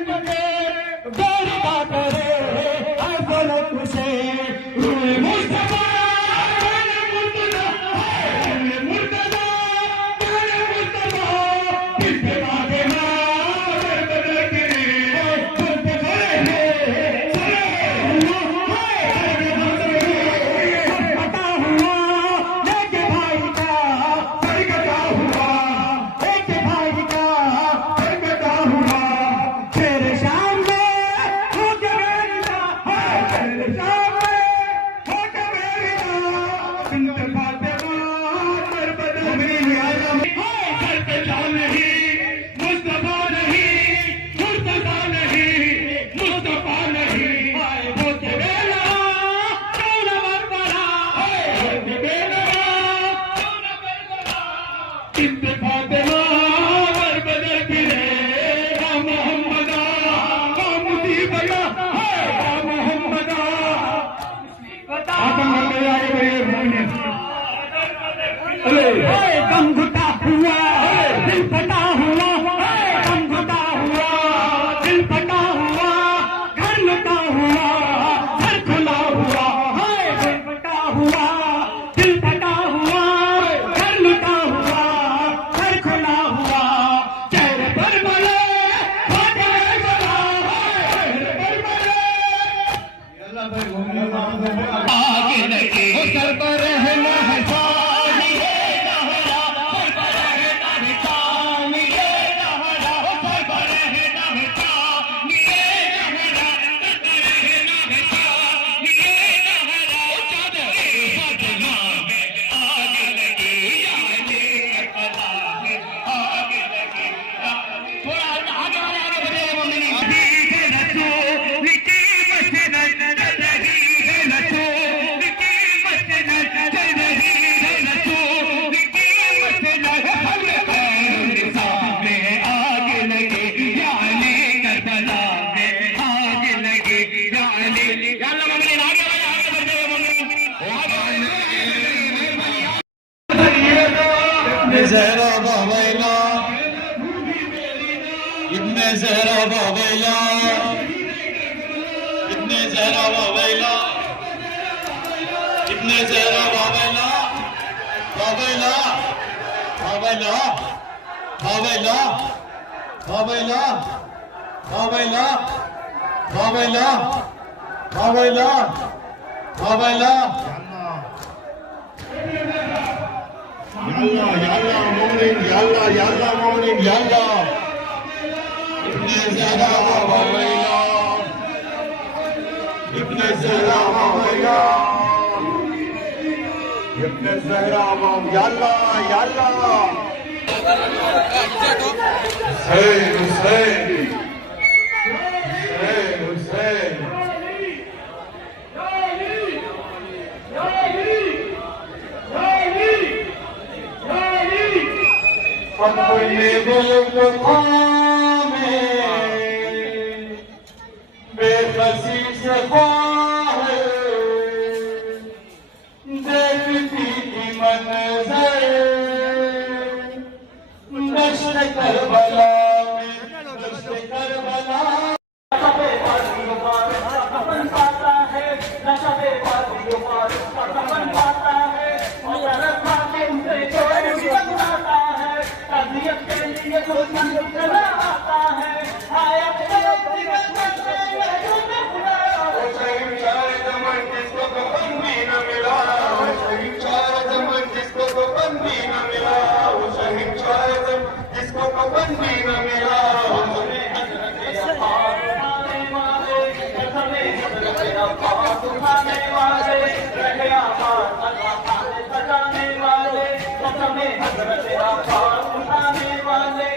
जहरा वावैला, इब्ने जहरा वावैला, इब्ने Zahra वावैला, वावैला, वावैला, वावैला, वावैला, वावैला, वावैला, वावैला, वावैला। Yalla morning, yalla morning, yalla. Ibne Zahra wawaila, Ibne Zahra wawaila, Ibne Zahra wawaila, yalla. Hussein, Hussein, Hussein, Hussein. अपने बेवफा में बेबसी से ख्वाह देखती थी मंज़र दश्त करबला में, दश्त करबला। अपन पाता है नशा पे अपन पाता है और रखा के उसे कोई भी बताता है तबीयत के लिए कोई मंजिल चला आता है आया जिसको बंदी न मिला, जिसको बंदी न मिला, वो शहीद शायद जिसको बंदी न मिला। उठाने वाले रहे सजाने वाले में हजरत अब्बास उठाने वाले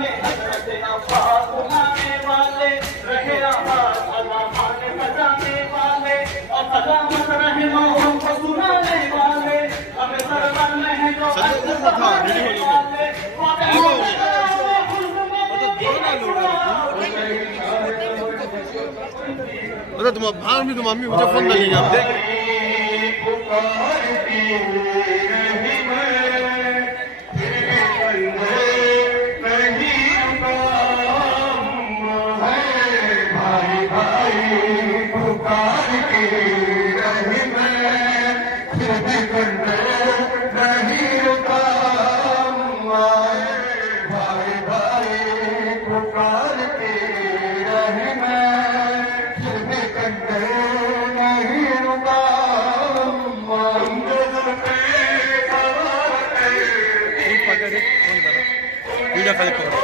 में हजरत अब्बास उठाने वाले रहे आबाद अल्लाह खाने सजाने वाले और सलामत रहे मौहम को सुनाने वाले हमें सरवर में है जो अरे तुम भाग में तुम मम्मी मुझे फोन कर लीजिए आप देख वीडियो खाली पकड़ो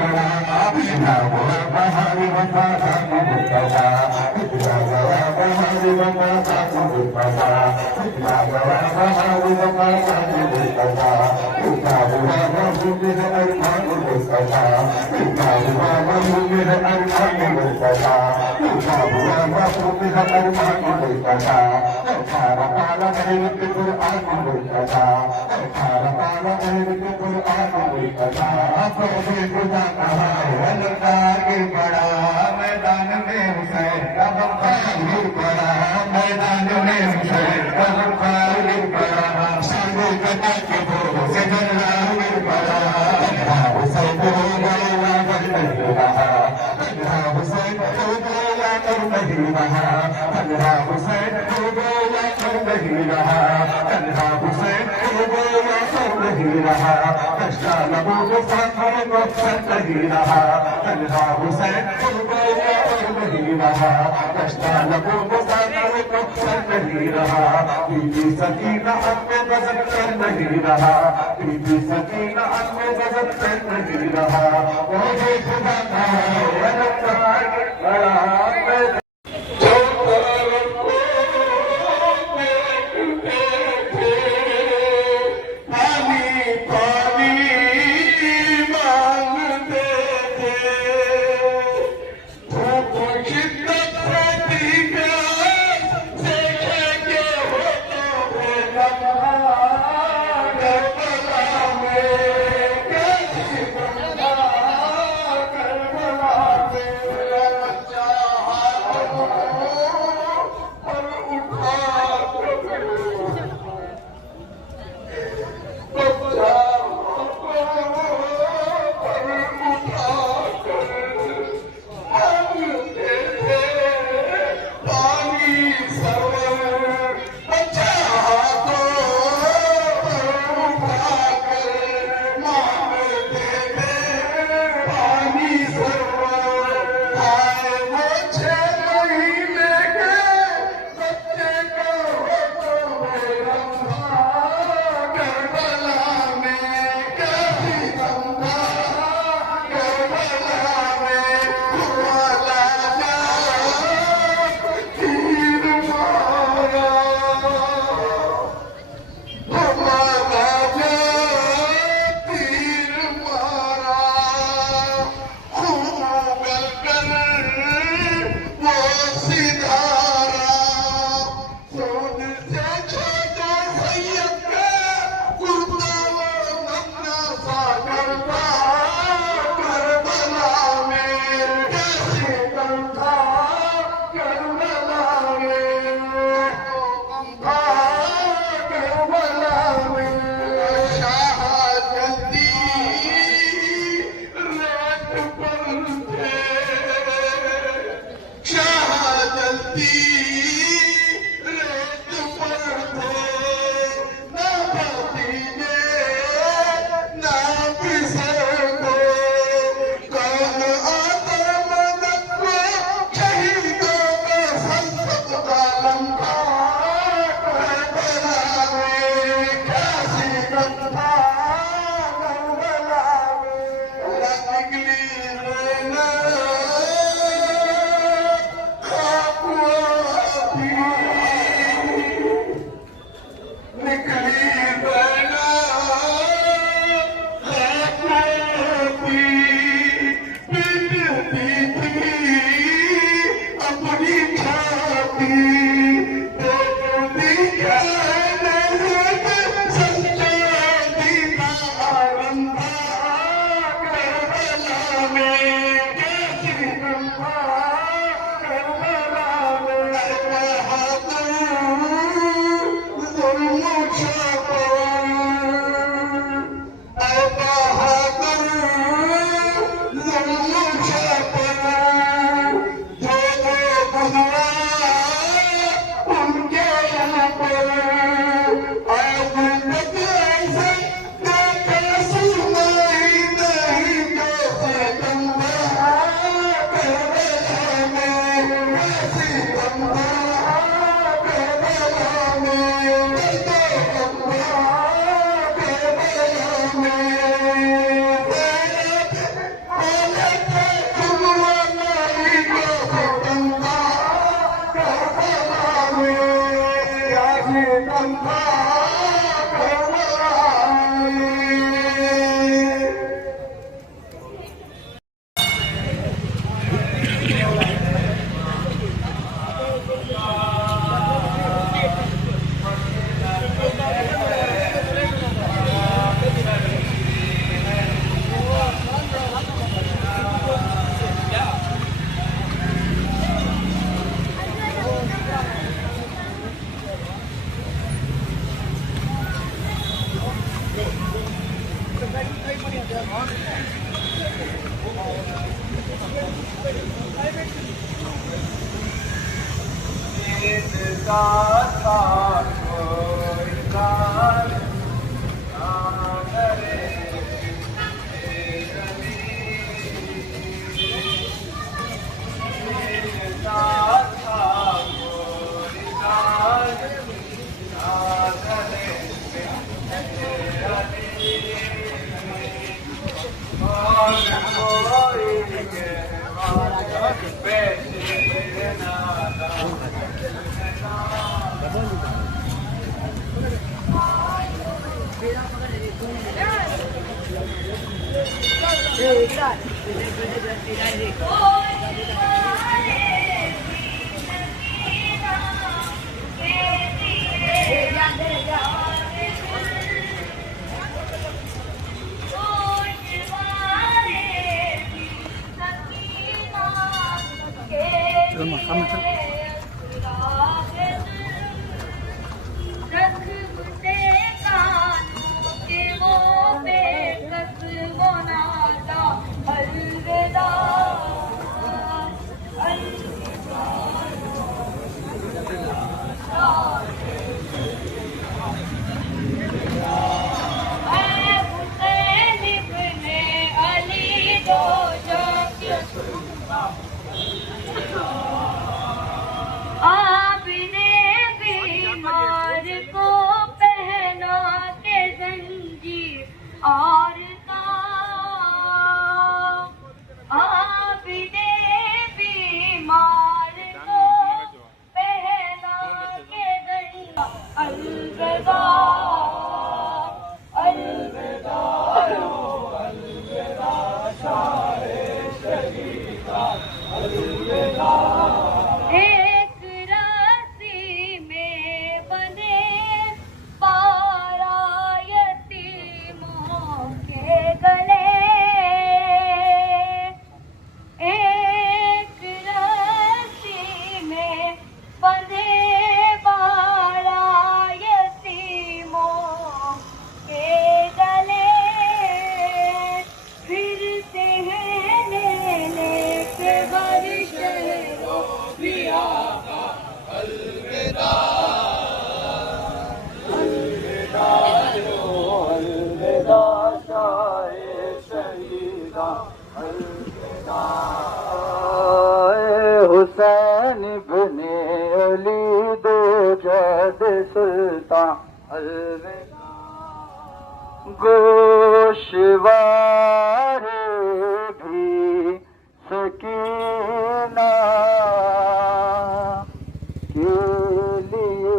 Bye. बड़ा मैदान में हुसैन का बड़ा मैदान में हुसैन का बड़ा सामने कटा के बोलो से जला बड़ा हुसैन को गला कर नहीं रहा हुसैन को गला कर नहीं रहा हुसैन को गला कर नहीं रहा हुसैन को गला कर नहीं रहा कष्टा नबो को साथों को नहीं रहा हुसैन को गला कर नहीं रहा कष्टा नबो को साथों को नहीं रहा बीबी सकीना अपने बजट कर नहीं रहा बीबी सकीना अपने बजट कर नहीं रहा मुझे खुदा का बड़ा में हुसैन इब्ने अली दो जद सुल्तान अलविदा गोशवारे भी सकीना के लिए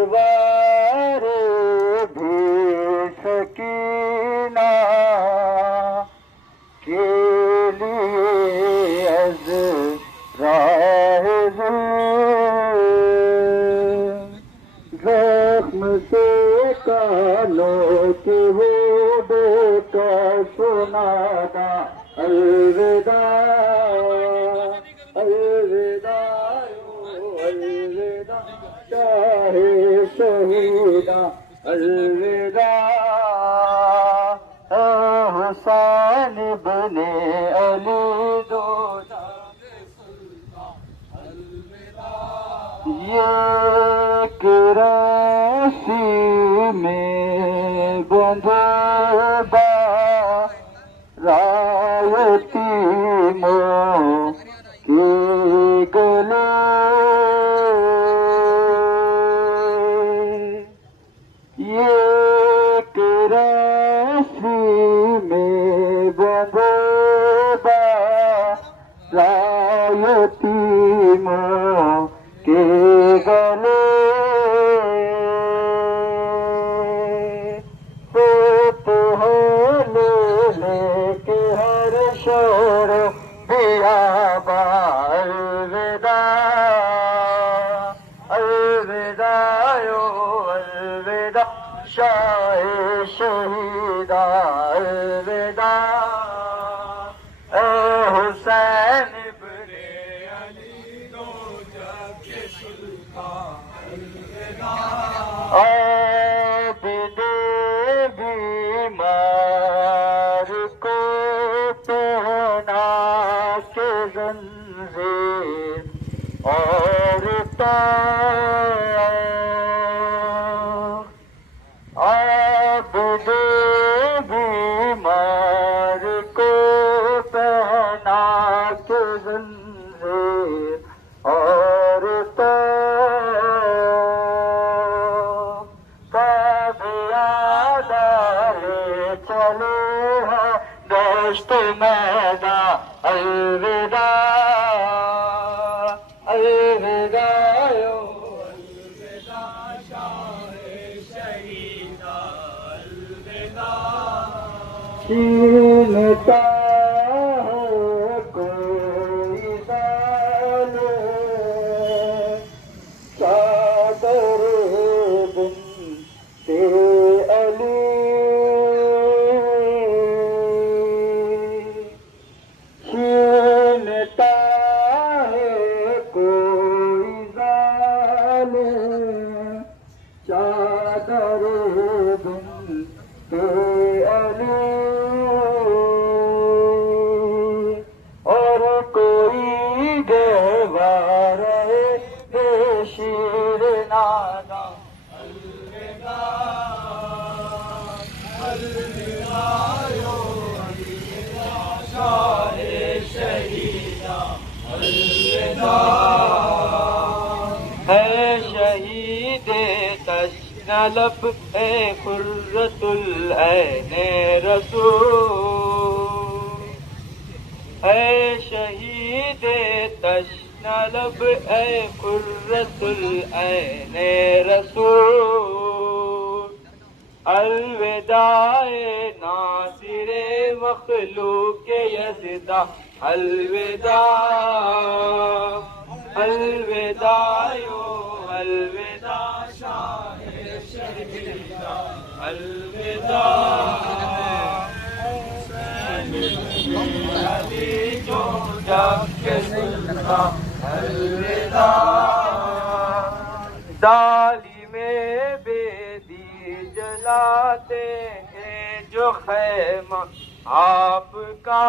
गोशवारे भी सकीना के लिए जख्म से कानों के वो बेटा सुनाता अलविदा अलविदा अलविदा चाहे शहीदा अलविदा हुसैन इब्ने अली दो ये कराची में बंधे रायती मो के गले ये कराची में बंधे रायती मो के गले तो हो लेके हर शोर बियाबा अलविदा अलविदा यो अलविदा शाहे शहीदा अलविदा ए हुसैन इब्ने अली दो जग सुल्तान अलविदा आबिदे बीमार को पहना के ज़ंजीर और आबिदे बीमार को पहना के ज़ंजीर और चले हैं दश्त मैदा अलविदा अलविदा अलविदा शाहे शहीदा अलविदा छीनता है कोई जालिम चादर बिन तेरे अली छीनता है कोई जालिम चादर बिन तेरे अली और कोई गहवार है बेशीर नादा अलविदा अलविदा यो अलविदा शाहे शहीदा अलविदा है शहीद तश्नलब है खुर्रतुल ऐन रसूल है शहीद तश्नलब है खुर्रतुल ऐन रसूल अलविदाए नासिरे मखलूक यज़दा अलविदा अलविदा यो अलविदा शाहे शहीदा अलविदा अली जो जाके सुनता अलविदा डाली में बेदी जलाते हैं जो खैमा आपका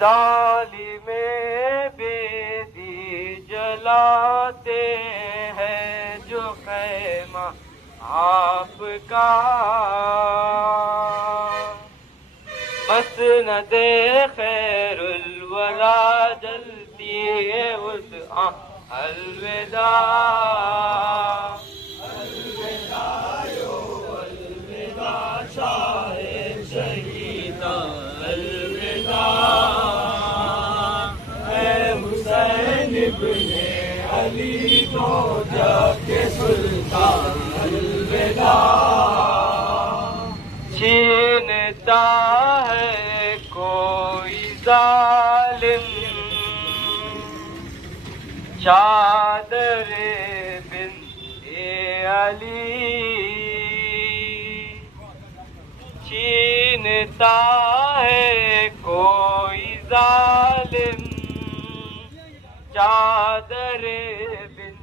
डाली में बेदी जलाते हैं जो खैमा आपका मसनद खैरुल वरा जलती है उस अलविदा अलविदा यो अलविदा शाहे शहीदा अलविदा है हुसैन इब्ने अली तो जाके सुल्तान अलविदा छीनता है कोई जालिम चादर बिन अली छीनता है कोई जालिम चादर बिन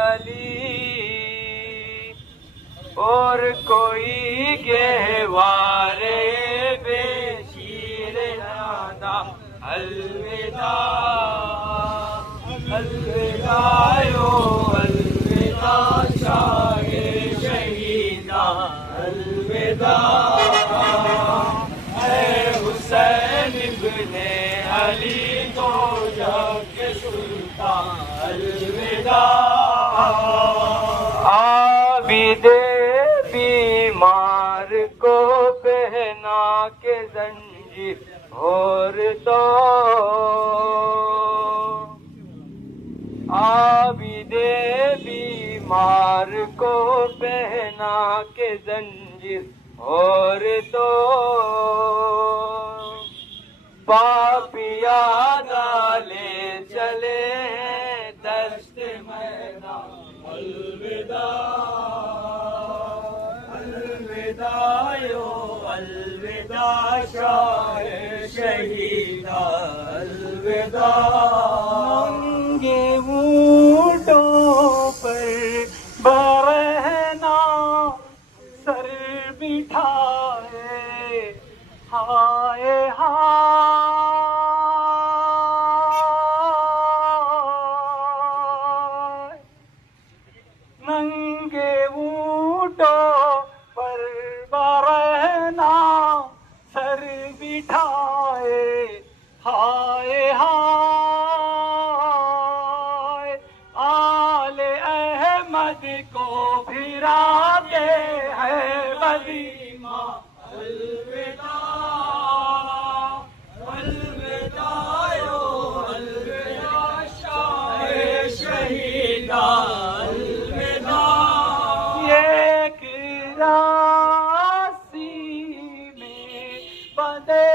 अली और कोई गहवारे बेशीर नादा अलविदा अलविदा यो अलविदा शाहे शहीदा अलविदा है हुसैन इब्ने अली तो जाके सुल्तान अलविदा आबिदे बीमार को पहना के जंजीर और तो आबिदे बीमार को पहना के जंजीर और तो पापिया डाले चले दश्त मैदान अलविदा अलविदा यो अलविदा शाहे शहीदा अलविदा नंगे याद को फिराते हैं गलीमा अलविदा अलविदा यो अलविदा शाहे शहीदा अलविदा एक रासी में बंदे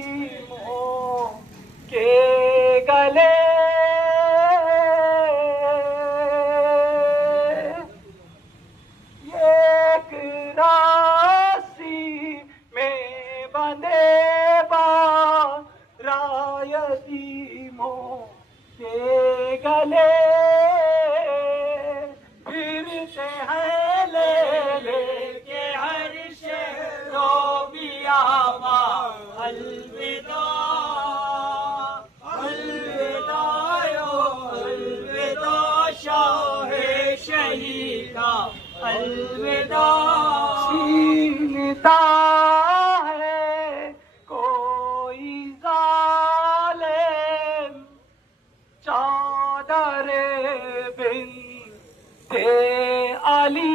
रायतीमों के गले एक राशि में बंधे रायतीमों के गले फिरते हैं ले के हर शहरो बियामा अलविदा अलविदा यो अलविदा शाहे शहीदा अलविदा छीनता है कोई जालिम चादर बिन्ते अली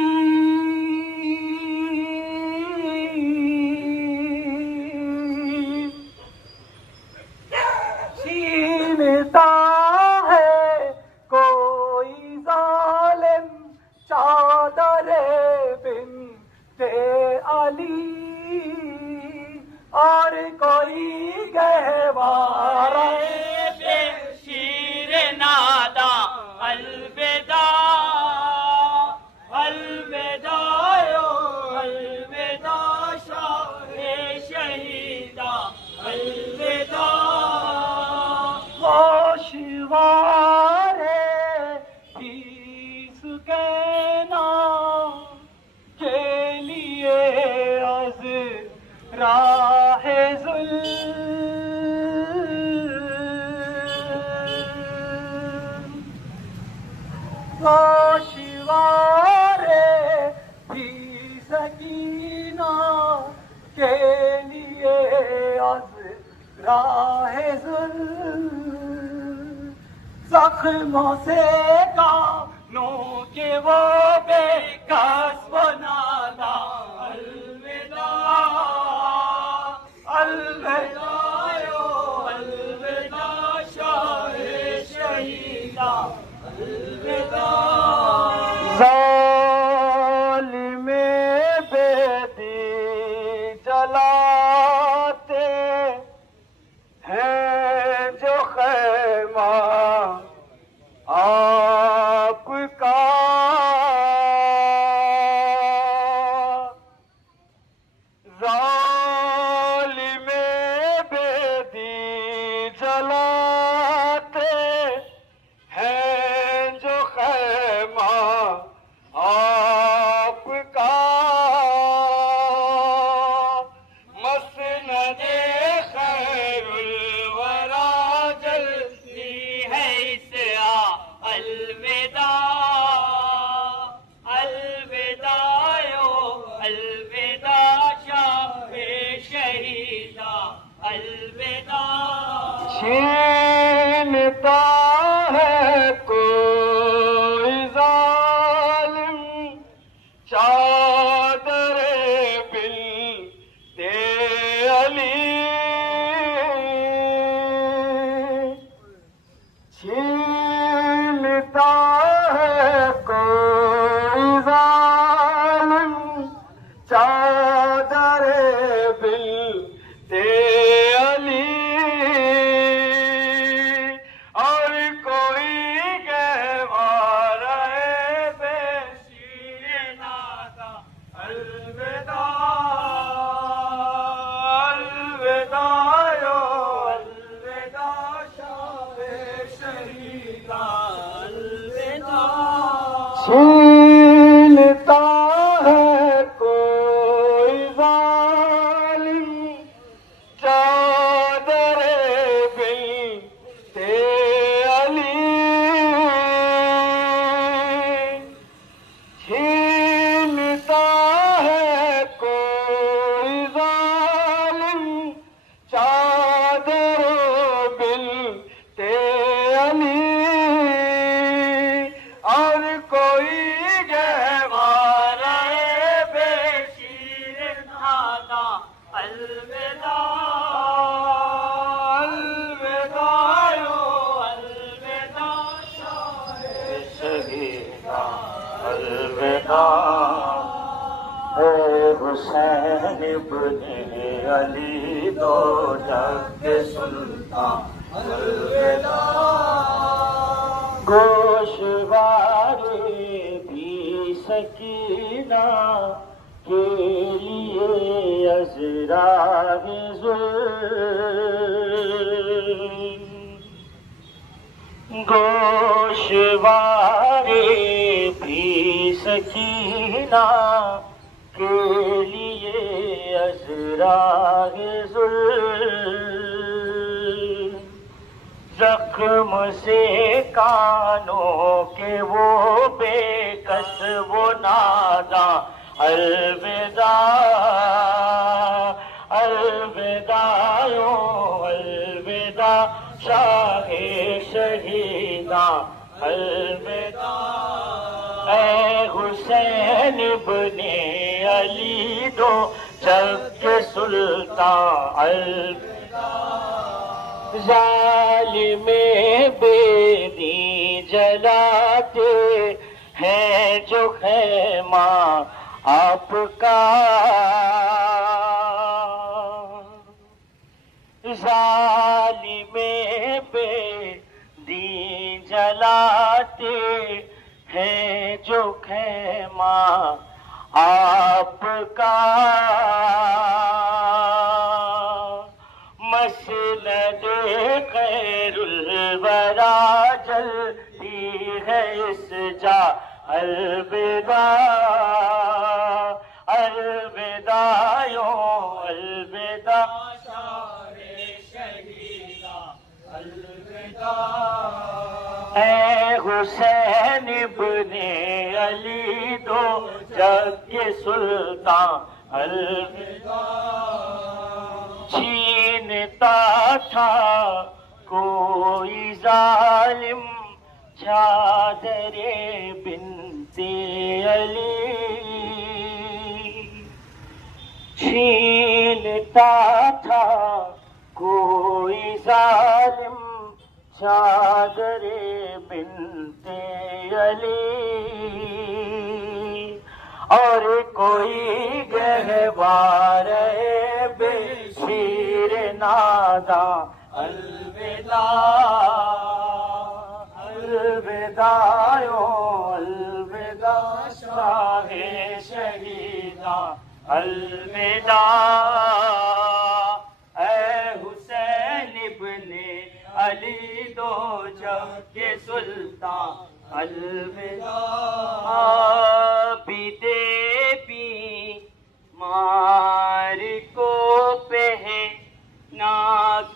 छीनता है कोई जालिम चादर बिन्ते अली और कोई गहवारा शीर नादा अलविदा अलविदा यो अलविदा शाहे शहीदा अलविदा होशवारे तीस कहना के लिए अज राहे शिवारे भी सकीना के लिए अज राहे जख्मों से कानों के वो बेकस बनाना अलविदा अलविदा यो अलविदा शाहे शहीदा अलविदा ज़ालिमे बेदी जलाते हैं जो खैमा आपका अलविदा अलविदायो अलविदा शाहे शहीदा अलविदा ए हुसैन इब्ने अली दो जग के सुल्तान अलविदा गोशवारे भी सकीना के लिए अज़राए जुल्म गोशवारे भी सकीना के लिए अज़राए जुल्म जख्म से कानों के वो बेकस वो नादा अलविदा अलविदायो अलविदा शाहे शहीदा अलविदा ए हुसैन इब्ने अली दो जग के सुल्तान अलविदा जालिमे बेदी जलाते हैं जो खैमा आपका जालिमे बेदी जलाते हैं जो खैमा आपका मसनद खैरुल वरा जलती है इस जा अलविदा अलविदायो अलविदा शाहे शहीदा अलविदा ए हुसैन इब्ने अली दो जग के सुल्तान अलविदा छीनता था कोई जालिम चादरे बिनते अली छीनता था कोई जालिम चादरे बिनते अली और कोई गहवार बेशीर नादा अलविदा अलविदायो अलविदा शाहे शहीदा अलविदा ए हुसैन इब्ने अली दो जग के सुल्तान अलविदा बीते भी मार को पहना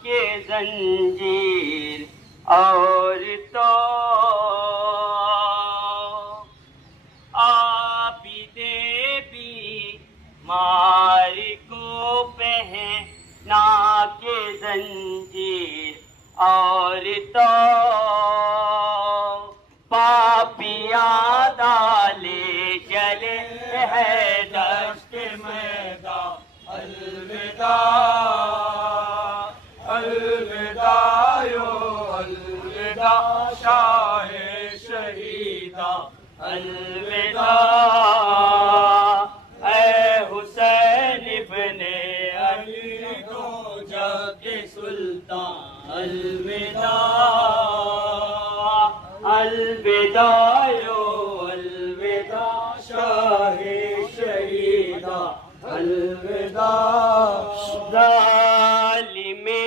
के जंजीर और तो आबिदे भी मार को पहना के जंजीर और तो पापिया डाले चले है दश्त मैदान अलविदा अलविदायो अलविदा शाहे शहीदा अलविदा ए हुसैन इब्ने अली दो जग के सुल्तान अलविदा अलविदायो अलविदा शाहे शहीदा अलविदा जालिमे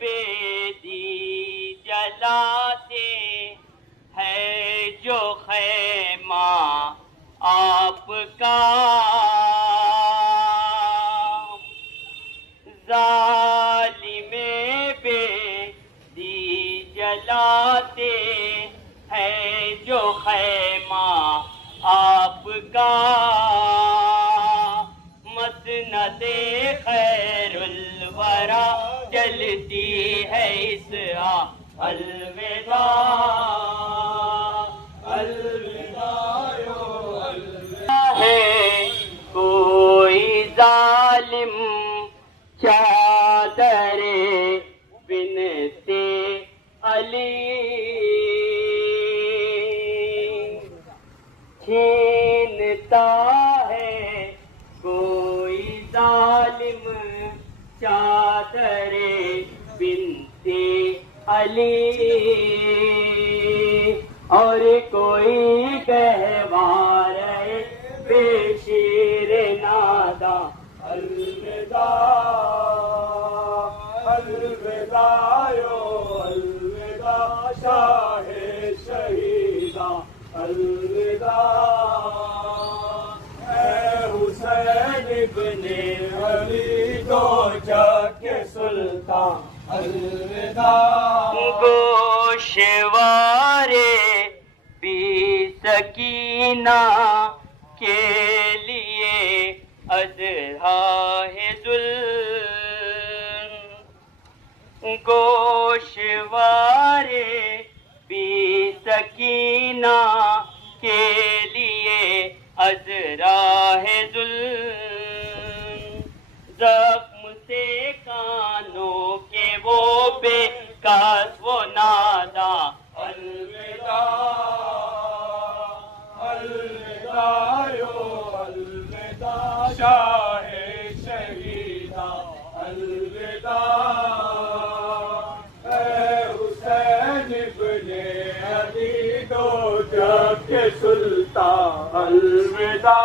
बेदी जलाते हैं जो खैमा आपका जालिमे बेदी जलाते हैं जो खैमा आपका मसनदे खैरुल वरा जलती है इस अलविदा अलविदायो अलविदा है कोई जालिम चादरे बिनते अली छीनता है कोई जालिम चादरे बिनते अली और कोई गहवार बेशीर नादा अलविदा अलविदायो अलविदा शाहे शहीदा अलविदा ऐ हुसैन इब्ने अली दो जाके सुल्तान अलविदा गोशवारे भी सकीना के लिए अजहा है जुल्म गोशवारे भी सकीना के लिए अजरा है जुल्म जख्म से कानों के वो बेकास वो नादा अलविदा अलविदायो अलविदा शाहे शहीदा अलविदा ऐ हुसैन इब्ने अली दो जग के सुल्तान अलविदा